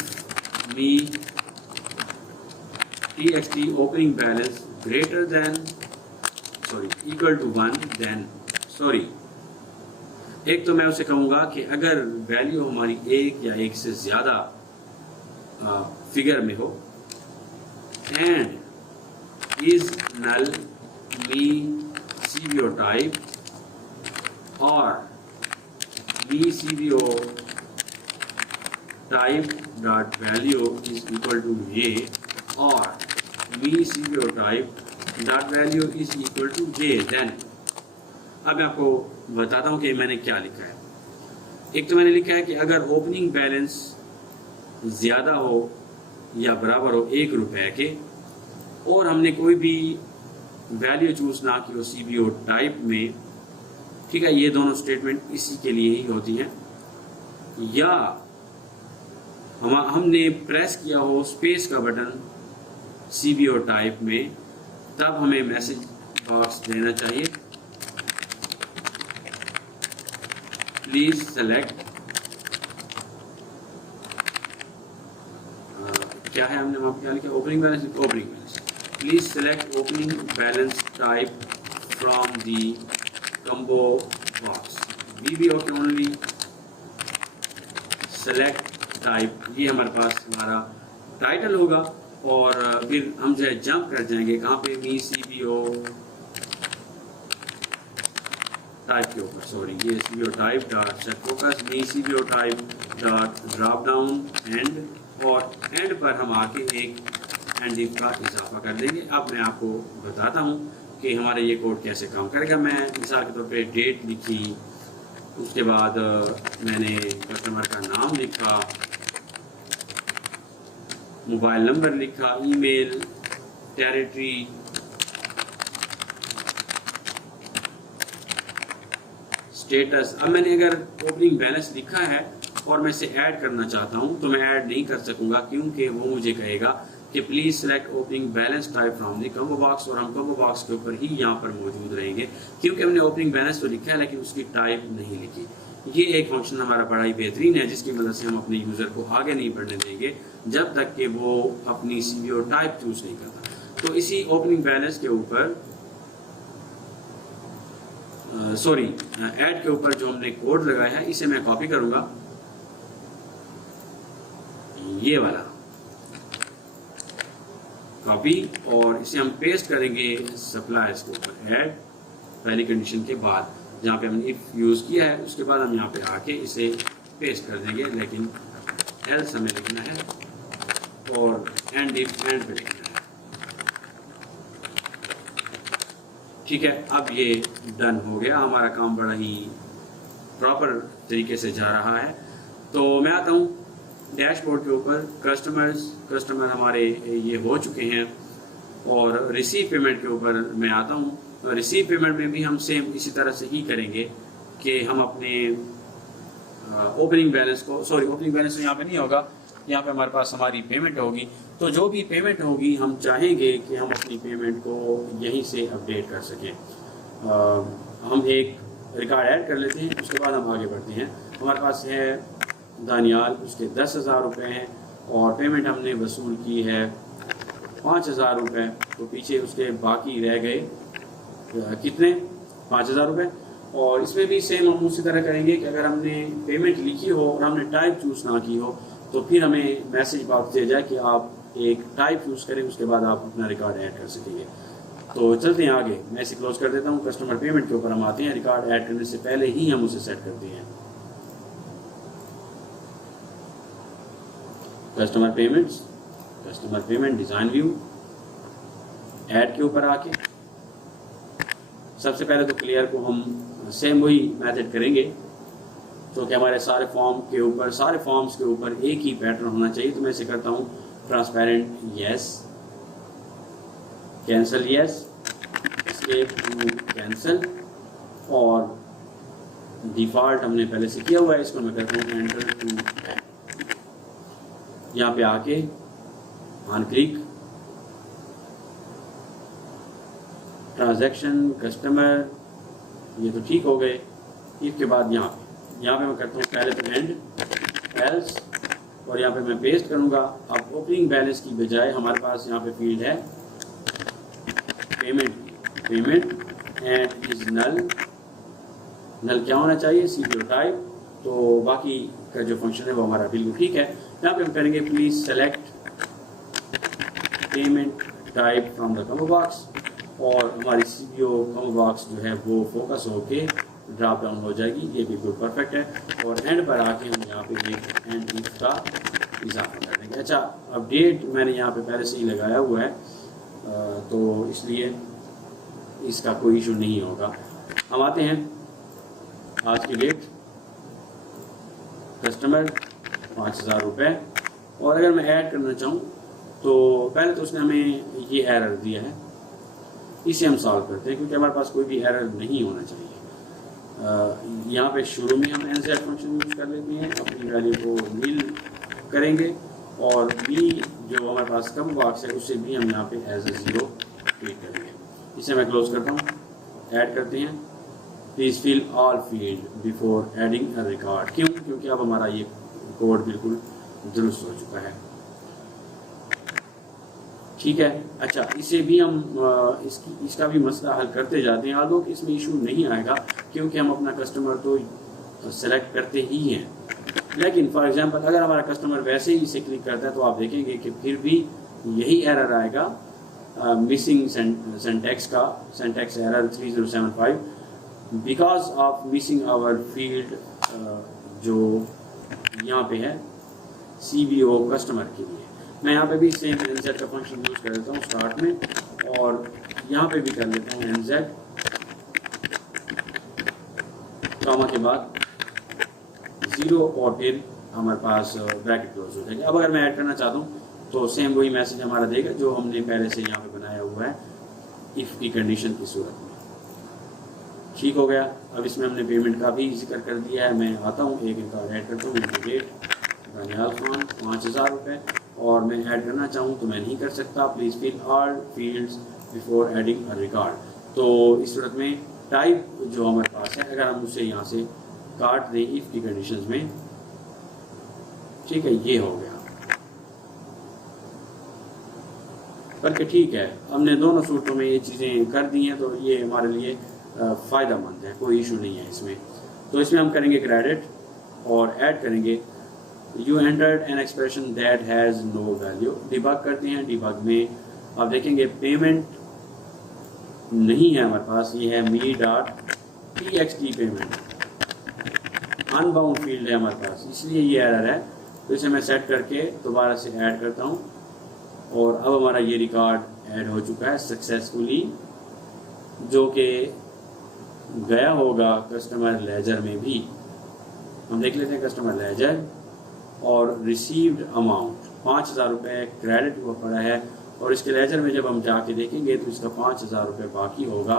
me txt opening balance greater than equal to 1, then एक तो मैं उसे कहूँगा कि अगर वैल्यू हमारी एक या एक से ज़्यादा फिगर में हो, and is null me CBO type और me CBO type dot value is equal to ये और me CBO type dot value is equal to ये, देन अब मैं आपको बताता हूँ कि मैंने क्या लिखा है। एक तो मैंने लिखा है कि अगर ओपनिंग बैलेंस ज़्यादा हो या बराबर हो 1 रुपये के और हमने कोई भी वैल्यू चूज़ ना की हो CBO टाइप में, ठीक है, ये दोनों स्टेटमेंट इसी के लिए ही होती हैं, या हमने प्रेस किया हो स्पेस का बटन CBO टाइप में, तब हमें मैसेज बॉक्स देना चाहिए प्लीज सेलेक्ट, क्या है हमने वहाँ क्या लिखा, opening balance, please select opening balance type from the combo box, BBO के ओनली सेलेक्ट टाइप, ये हमारे पास हमारा टाइटल होगा और फिर हम जो है जंप कर जाएंगे कहाँ पे, मी CBO टाइप के ऊपर, सॉरी ये CBO type dot set focus, me CBO type dot drop down and, और एंड पर हम आके एक एंड इफ का इजाफा कर देंगे। अब मैं आपको बताता हूँ कि हमारा ये कोड कैसे काम करेगा। मैं मिसाल के तौर पे डेट लिखी, उसके बाद मैंने कस्टमर का नाम लिखा, मोबाइल नंबर लिखा, ईमेल, टेरिटरी, स्टेटस। अब मैंने अगर ओपनिंग बैलेंस लिखा है और मैं इसे ऐड करना चाहता हूं तो मैं ऐड नहीं कर सकूंगा, क्योंकि वो मुझे कहेगा कि please select opening balance type from the combo box, और हम कम्बो बॉक्स के ऊपर ही यहाँ पर मौजूद रहेंगे, क्योंकि हमने ओपनिंग बैलेंस तो लिखा है लेकिन उसकी टाइप नहीं लिखी। ये एक फंक्शन हमारा बड़ा ही बेहतरीन है, जिसकी मदद से हम अपने यूज़र को आगे नहीं बढ़ने देंगे जब तक कि वो अपनी CBO टाइप चूज नहीं करता। तो इसी ओपनिंग बैलेंस के ऊपर ऐड के ऊपर जो हमने कोड लगाया है, इसे मैं कॉपी करूंगा, ये वाला कॉपी, और इसे हम पेस्ट करेंगे सप्लायर्स के ऊपर, ऐड पहली कंडीशन के बाद जहाँ पे हमने इफ यूज किया है, उसके बाद हम यहाँ पे आके इसे पेस्ट कर देंगे, लेकिन एल्स हमें लिखना है और एंड इफ एंड पे लिखना है। ठीक है, अब ये डन हो गया, हमारा काम बड़ा ही प्रॉपर तरीके से जा रहा है। तो मैं आता हूँ डैशबोर्ड के ऊपर, कस्टमर हमारे ये हो चुके हैं, और रिसीव पेमेंट के ऊपर मैं आता हूँ। तो रिसीव पेमेंट में भी हम सेम इसी तरह से ही करेंगे कि हम अपने ओपनिंग बैलेंस को, ओपनिंग बैलेंस तो यहाँ पे नहीं होगा, यहाँ पे हमारे पास हमारी पेमेंट होगी। तो जो भी पेमेंट होगी हम चाहेंगे कि हम अपनी पेमेंट को यहीं से अपडेट कर सकें। हम एक रिकॉर्ड ऐड कर लेते हैं, उसके बाद हम आगे बढ़ते हैं। हमारे पास है दानियाल, उसके 10,000 रुपये हैं और पेमेंट हमने वसूल की है 5,000 रुपये। तो पीछे उसके बाकी रह गए कितने, 5,000 रुपये। और इसमें भी सेम हम उसी तरह करेंगे कि अगर हमने पेमेंट लिखी हो और हमने टाइप चूज़ ना की हो तो फिर हमें मैसेज बॉक्स दिया जाए कि आप एक टाइप चूज़ करें, उसके बाद आप अपना रिकॉर्ड ऐड कर सकेंगे। तो चलते हैं आगे, मैं इसे क्लोज कर देता हूँ। कस्टमर पेमेंट के ऊपर हम आते हैं, रिकॉर्ड ऐड करने से पहले ही हम उसे सेट करते हैं। Customer payment design view, add के ऊपर आके सबसे पहले तो क्लियर को हम सेम वही मेथड करेंगे, तो कि हमारे सारे फॉर्म्स के ऊपर एक ही पैटर्न होना चाहिए। तो मैं इसे करता हूँ transparent yes, cancel yes, escape to cancel, और डिफ़ॉल्ट हमने पहले से किया हुआ है, इसको मैं करता हूँ एंटर टू बैक। यहाँ पे आके ऑन क्लिक, ट्रांजैक्शन, कस्टमर, ये तो ठीक हो गए। इसके बाद यहाँ पे मैं करता हूँ पहले तो एंड, एल्स, और यहाँ पे मैं पेस्ट करूँगा। अब ओपनिंग बैलेंस की बजाय हमारे पास यहाँ पे फील्ड है पेमेंट एंड इज नल नल क्या होना चाहिए, CBO टाइप। तो बाकी का जो फंक्शन है वो हमारा बिल्कुल ठीक है। यहाँ पे हम करेंगे please select payment type from the combo box, और हमारी CBO कॉम्बो बॉक्स जो है वो फोकस होके ड्रॉप डाउन हो जाएगी। ये बिल्कुल परफेक्ट है। और एंड पर आके हम यहाँ पे एक एंड इफ का इजाफा कर देंगे। अच्छा, अपडेट मैंने यहाँ पे पहले से ही लगाया हुआ है, तो इसलिए इसका कोई इशू नहीं होगा। हम आते हैं आज की डेट, कस्टमर 5000 रुपये, और अगर मैं ऐड करना चाहूँ तो पहले तो उसने हमें ये एरर दिया है, इसे हम सॉल्व करते हैं क्योंकि हमारे पास कोई भी एरर नहीं होना चाहिए। यहाँ पे शुरू में हम NZ फंक्शन यूज कर लेते हैं, अपनी वैल्यू को नील करेंगे, और बी जो हमारे पास कम बॉक्स है उससे भी हम यहाँ पे एज ए 0 ट्रीट करेंगे। इसे मैं क्लोज करता हूँ। ऐड करते हैं, please fill all field before adding a record. क्यों? क्योंकि अब हमारा ये कोड बिल्कुल दुरुस्त हो चुका है। ठीक है। अच्छा, इसे भी हम इसका भी मसला हल करते जाते हैं, आदो कि इसमें इशू नहीं आएगा क्योंकि हम अपना कस्टमर तो सेलेक्ट करते ही हैं। लेकिन फॉर एग्जांपल अगर हमारा कस्टमर वैसे ही इसे क्लिक करता है तो आप देखेंगे कि फिर भी यही एरर आएगा, missing syntax error 3075 because of missing our field जो यहाँ पे है CBO कस्टमर के लिए। मैं यहाँ पे भी सेम NZ का फंक्शन यूज़ कर लेता हूँ स्टार्ट में, और यहाँ पे भी कर लेता हूँ NZ कॉमा के बाद 0, और फिर हमारे पास ब्रैकेट क्लोज हो जाएगी। अब अगर मैं ऐड करना चाहता हूँ तो सेम वही मैसेज हमारा देगा जो हमने पहले से यहाँ पे बनाया हुआ है इफ़ की कंडीशन की सूरत में। ठीक हो गया। अब इसमें हमने पेमेंट का भी जिक्र कर दिया है। मैं आता हूँ एक रिकॉर्ड ऐड करता हूँ, डेट दानियाल खान 5000 रुपये, और मैं ऐड करना चाहूँ तो मैं नहीं कर सकता। Please fill all fields before adding a record. तो इस सूरत में टाइप जो हमारे पास है अगर हम उसे यहाँ से काट दें इफ़ की कंडीशंस में, ठीक है, ये हो गया करके। ठीक है, हमने दोनों सूरतों में ये चीज़ें कर दी हैं, तो ये हमारे लिए फ़ायदेमंद है, कोई इशू नहीं है इसमें। तो इसमें हम करेंगे क्रेडिट और ऐड करेंगे you entered an expression that has no value. Debug करते हैं, डिबग में आप देखेंगे पेमेंट नहीं है हमारे पास, ये है me.txt पेमेंट, अनबाउंड फील्ड है हमारे पास, इसलिए ये एरर है। तो इसे मैं सेट करके दोबारा से ऐड करता हूँ, और अब हमारा ये रिकॉर्ड ऐड हो चुका है सक्सेसफुली, जो कि गया होगा कस्टमर लेजर में भी। हम देख लेते हैं कस्टमर लेजर, और रिसीव्ड अमाउंट 5000 रुपये क्रेडिट हुआ पड़ा है, और इसके लेजर में जब हम जाके देखेंगे तो इसका 5000 रुपये बाकी होगा।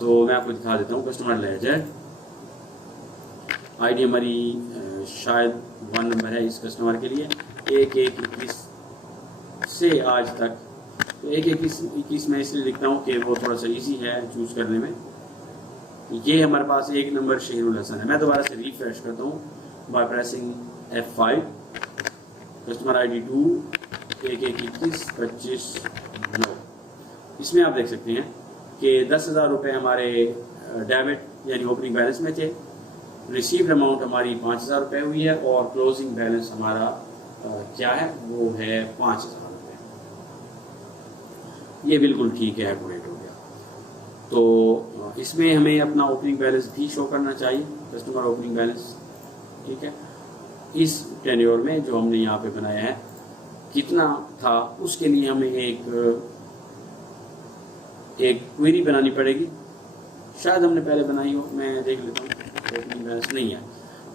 तो मैं आपको दिखा देता हूँ कस्टमर लेजर। आईडी हमारी शायद 1 नंबर है इस कस्टमर के लिए, 1/1/21 से आज तक। तो 1/1/21 में इसलिए लिखता हूँ कि वो थोड़ा सा इजी है चूज़ करने में। ये हमारे पास 1 नंबर शहीरुल हसन है। मैं दोबारा से रिफ्रेश करता हूँ by pressing F5। Customer ID 2 1/1/21/25 9। इसमें आप देख सकते हैं कि 10,000 रुपये हमारे डेबिट यानी ओपनिंग बैलेंस में थे, रिसीव्ड अमाउंट हमारी 5000 रुपये हुई है, और क्लोजिंग बैलेंस हमारा क्या है, वो है 5000 रुपये। ये बिल्कुल ठीक है, एक्यूरेट हो गया। तो इसमें हमें अपना ओपनिंग बैलेंस भी शो करना चाहिए, कस्टमर ओपनिंग बैलेंस। ठीक है, इस टेन्योर में जो हमने यहाँ पे बनाया है कितना था, उसके लिए हमें एक क्वेरी बनानी पड़ेगी। शायद हमने पहले बनाई हो, मैं देख लेता हूँ, ओपनिंग बैलेंस नहीं है।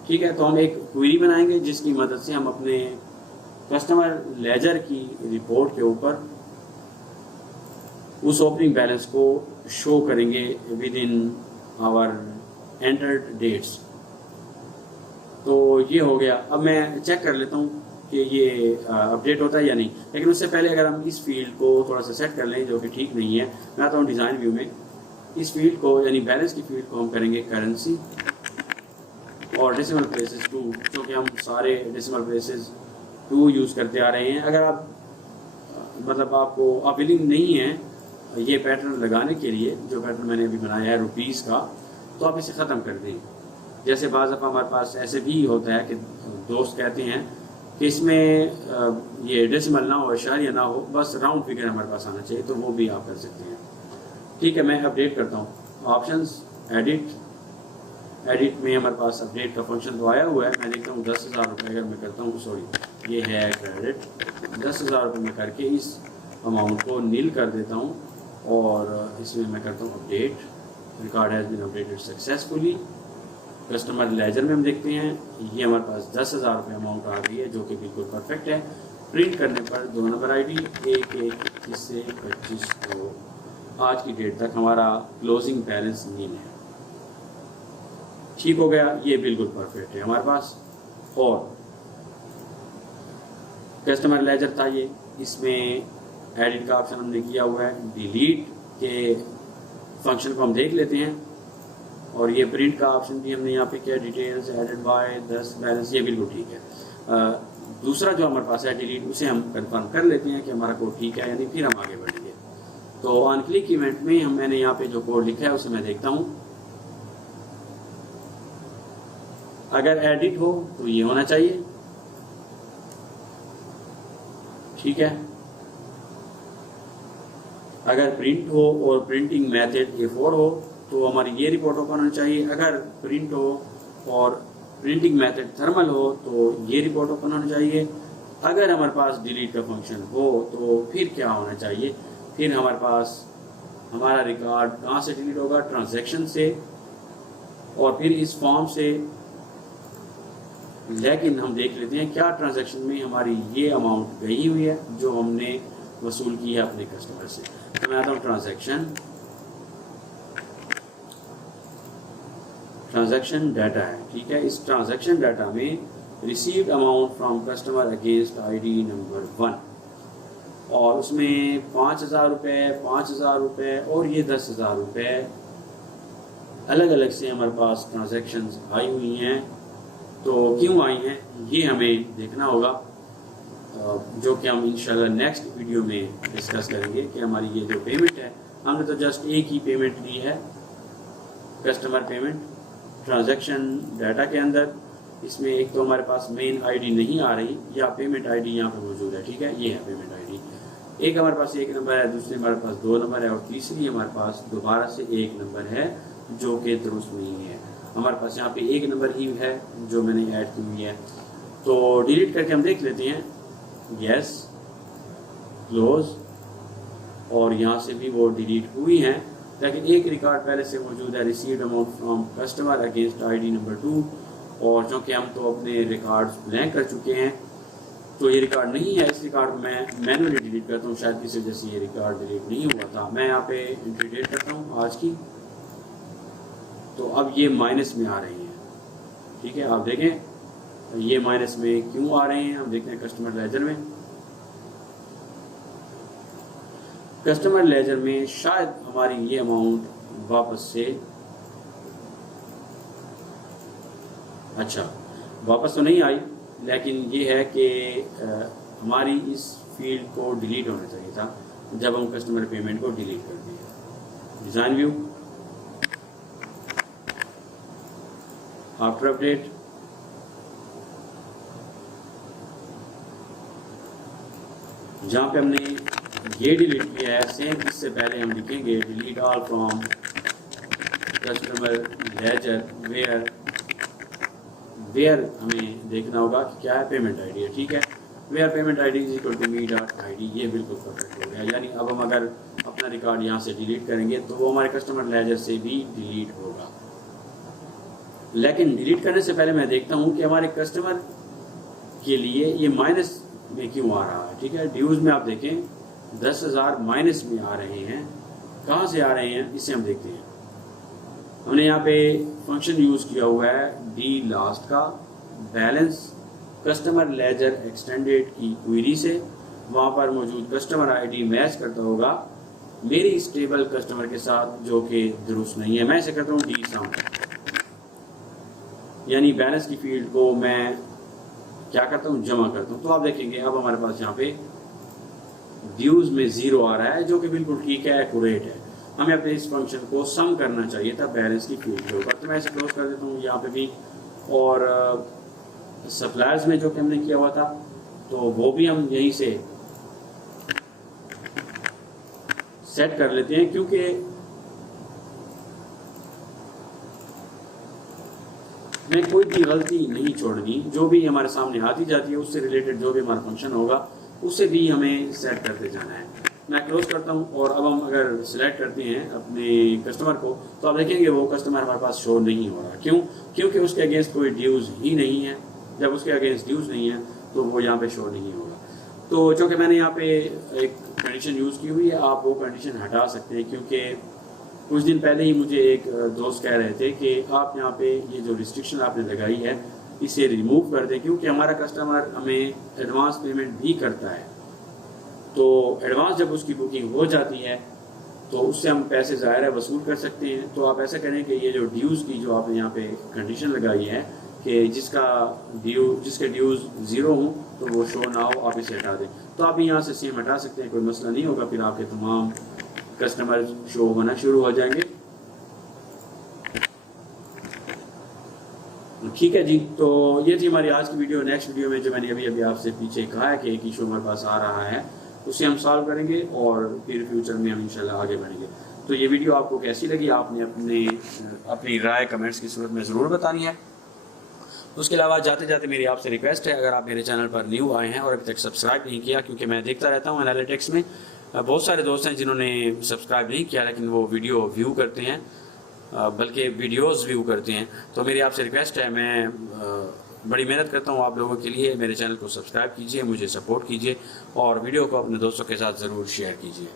ठीक है, तो हम एक क्वेरी बनाएंगे जिसकी मदद से हम अपने कस्टमर लेजर की रिपोर्ट के ऊपर उस ओपनिंग बैलेंस को शो करेंगे within our entered dates. तो ये हो गया। अब मैं चेक कर लेता हूँ कि ये अपडेट होता है या नहीं, लेकिन उससे पहले अगर हम इस फील्ड को थोड़ा सा सेट कर लें, जो कि ठीक नहीं है। मैं आता हूँ डिज़ाइन व्यू में, इस फील्ड को यानी बैलेंस की फील्ड को हम करेंगे करेंसी, और डेसिमल प्लेसेस 2, क्योंकि हम सारे डेसिमल प्लेसेस 2 यूज़ करते आ रहे हैं। अगर आप मतलब आप विलिंग नहीं है ये पैटर्न लगाने के लिए, जो पैटर्न मैंने अभी बनाया है रुपीज़ का, तो आप इसे ख़त्म कर दें। जैसे बाज़ दफ़ा हमारे पास ऐसे भी होता है कि दोस्त कहते हैं कि इसमें ये डेसिमल ना हो, इशारिया ना हो, बस राउंड फिगर हमारे पास आना चाहिए, तो वो भी आप कर सकते हैं। ठीक है, मैं अपडेट करता हूँ। ऑप्शंस, एडिट में हमारे पास अपडेट का फंक्शन तो आया हुआ है। मैं देखता हूँ 10,000 रुपये अगर मैं करता हूँ, सॉरी ये है क्रेडिट, 10,000 रुपये में करके इस अमाउंट को नील कर देता हूँ और इसमें मैं करता हूँ update. Record has been updated successfully. Customer ledger में हम देखते हैं ये हमारे पास 10,000 रुपये अमाउंट आ गई है, जो कि बिल्कुल परफेक्ट है। प्रिंट करने पर 2 नंबर ID 1/1 से 25 को आज की डेट तक हमारा क्लोजिंग बैलेंस नील है। ठीक हो गया, ये बिल्कुल परफेक्ट है हमारे पास। और कस्टमर लेजर था ये, इसमें एडिट का ऑप्शन हमने किया हुआ है। डिलीट के फंक्शन को हम देख लेते हैं और ये प्रिंट का ऑप्शन भी हमने यहाँ पे किया, डिटेल्स एडेड बाय 10 बैलेंस, ये बिल्कुल ठीक है। दूसरा जो हमारे पास है डिलीट, उसे हम कंफर्म कर लेते हैं कि हमारा कोड ठीक है, यानी फिर हम आगे बढ़ेंगे। तो ऑन क्लिक इवेंट में मैंने यहाँ पे जो कोड लिखा है उसे मैं देखता हूँ। अगर एडिट हो तो ये होना चाहिए, ठीक है। अगर प्रिंट हो और प्रिंटिंग मेथड A4 हो तो हमारी ये रिपोर्ट ओपन होनी चाहिए। अगर प्रिंट हो और प्रिंटिंग मेथड थर्मल हो तो ये रिपोर्ट ओपन होनी चाहिए। अगर हमारे पास डिलीट का फंक्शन हो तो फिर क्या होना चाहिए, फिर हमारे पास हमारा रिकॉर्ड कहाँ से डिलीट होगा, ट्रांजैक्शन से और फिर इस फॉर्म से। लेकिन हम देख लेते हैं क्या ट्रांजैक्शन में हमारी ये अमाउंट गई हुई है जो हमने वसूल की है अपने कस्टमर से। तो मैं आता हूँ ट्रांजैक्शन डाटा है, ठीक है। इस ट्रांजैक्शन डाटा में received amount from customer against ID number 1 और उसमें 5,000 रुपये, 5,000 रुपये और ये 10,000 रुपये अलग अलग से हमारे पास ट्रांजैक्शंस आई हुई हैं। तो क्यों आई हैं ये हमें देखना होगा, जो कि हम इंशाल्लाह नेक्स्ट वीडियो में डिस्कस करेंगे कि हमारी ये जो पेमेंट है, हमने तो जस्ट एक ही पेमेंट ली है, कस्टमर पेमेंट। ट्रांजैक्शन डाटा के अंदर इसमें एक तो हमारे पास मेन ID नहीं आ रही, या पेमेंट ID यहाँ पे मौजूद है, ठीक है, ये है पेमेंट ID। एक हमारे पास 1 नंबर है, दूसरी हमारे पास 2 नंबर है और तीसरी हमारे पास दोबारा से 1 नंबर है जो कि दुरुस्त नहीं है। हमारे पास यहाँ पे 1 नंबर ही है जो मैंने ऐड की हुई है। तो डिलीट करके हम देख लेते हैं, यस, क्लोज, और यहाँ से भी वो डिलीट हुई हैं। लेकिन एक रिकॉर्ड पहले से मौजूद है, received amount from customer against ID number 2, और चूँकि हम तो अपने रिकॉर्ड्स ब्लैंक कर चुके हैं तो ये रिकॉर्ड नहीं है। इस रिकॉर्ड को मैं मैनुअली डिलीट करता हूँ, शायद किसी वजह से ये रिकॉर्ड डिलीट नहीं हुआ था। मैं यहाँ पे एंट्री डेट करता हूँ आज की, तो अब ये माइनस में आ रही हैं, ठीक है। आप देखें ये माइनस में क्यों आ रहे हैं, हम देखते हैं कस्टमर लेजर में। कस्टमर लेजर में शायद हमारी ये अमाउंट वापस से, अच्छा वापस तो नहीं आई, लेकिन ये है कि हमारी इस फील्ड को डिलीट होना चाहिए था जब हम कस्टमर पेमेंट को डिलीट कर दिए। डिज़ाइन व्यू, आफ्टर अपडेट, जहाँ पे हमने ये डिलीट किया है, सेम इससे पहले हम लिखेंगे delete all from customer ledger where हमें देखना होगा कि क्या है, पेमेंट ID है, ठीक है। Where payment ID is equal to me.id, ये बिल्कुल परफेक्ट हो गया। यानी अब हम अगर अपना रिकॉर्ड यहाँ से डिलीट करेंगे तो वो हमारे कस्टमर लेजर से भी डिलीट होगा। लेकिन डिलीट करने से पहले मैं देखता हूँ कि हमारे कस्टमर के लिए ये माइनस में क्यों आ रहा है, ठीक है। ड्यूज में आप देखें 10,000 माइनस में आ रहे हैं, कहाँ से आ रहे हैं इसे हम देखते हैं। हमने यहाँ पे फंक्शन यूज़ किया हुआ है डी लास्ट का, बैलेंस कस्टमर लेजर एक्सटेंडेड की क्वेरी से, वहाँ पर मौजूद कस्टमर ID मैच करता होगा मेरी इस टेबल कस्टमर के साथ जो कि दुरुस्त नहीं है। मैं इसे करता हूँ डी सम, यानी बैलेंस की फील्ड को मैं क्या करता हूँ, जमा करता हूँ। तो आप देखेंगे अब हमारे पास यहाँ पे ड्यूज में 0 आ रहा है, जो कि बिल्कुल ठीक है, एक्यूरेट है। हमें अपने इस फंक्शन को सम करना चाहिए था बैलेंस की फील्ड के ऊपर। तो मैं इसे क्लोज कर देता हूँ यहाँ पे भी। और सप्लायर्स में जो कि हमने किया हुआ था तो वो भी हम यहीं से सेट कर लेते हैं, क्योंकि मैं कोई भी गलती नहीं छोड़नी, जो भी हमारे सामने आती जाती है उससे रिलेटेड जो भी हमारा फंक्शन होगा उससे भी हमें सेट करते जाना है। मैं क्लोज करता हूं और अब हम अगर सिलेक्ट करते हैं अपने कस्टमर को तो आप देखेंगे वो कस्टमर हमारे पास शो नहीं हो रहा। क्यों? क्योंकि उसके अगेंस्ट कोई ड्यूज़ ही नहीं है। जब उसके अगेंस्ट ड्यूज़ नहीं है तो वो यहाँ पे शो नहीं होगा। तो जो कि मैंने यहाँ पे एक कंडीशन यूज़ की हुई है, आप वो कंडीशन हटा सकते हैं, क्योंकि कुछ दिन पहले ही मुझे एक दोस्त कह रहे थे कि आप यहाँ पे ये जो रिस्ट्रिक्शन आपने लगाई है इसे रिमूव कर दें, क्योंकि हमारा कस्टमर हमें एडवांस पेमेंट भी करता है। तो एडवांस जब उसकी बुकिंग हो जाती है तो उससे हम पैसे ज़ाहिर है वसूल कर सकते हैं। तो आप ऐसा करें कि ये जो ड्यूज़ की जो आपने यहाँ पे कंडीशन लगाई है कि जिसके ड्यूज़ ज़ीरो हों तो वो शो ना हो, आप इसे हटा दें। तो आप यहाँ से सेम हटा सकते हैं, कोई मसला नहीं होगा। फिर आपके तमाम कस्टमर शो होना शुरू हो जाएंगे। ठीक है जी, तो ये थी हमारी आज की वीडियो। नेक्स्ट वीडियो में जो मैंने अभी आपसे पीछे कहा है कि एक इशू हमारे पास आ रहा है उसे हम सॉल्व करेंगे और फिर फ्यूचर में हम इंशाल्लाह आगे बढ़ेंगे। तो ये वीडियो आपको कैसी लगी आपने अपनी राय कमेंट्स की सूरत में ज़रूर बतानी है। उसके अलावा जाते जाते मेरी आपसे रिक्वेस्ट है, अगर आप मेरे चैनल पर न्यू आए हैं और अभी तक सब्सक्राइब नहीं किया, क्योंकि मैं देखता रहता हूँ एनालिटिक्स में बहुत सारे दोस्त हैं जिन्होंने सब्सक्राइब नहीं किया लेकिन वो वीडियो व्यू करते हैं, बल्कि वीडियोस व्यू करते हैं। तो मेरी आपसे रिक्वेस्ट है, मैं बड़ी मेहनत करता हूँ आप लोगों के लिए, मेरे चैनल को सब्सक्राइब कीजिए, मुझे सपोर्ट कीजिए और वीडियो को अपने दोस्तों के साथ ज़रूर शेयर कीजिए।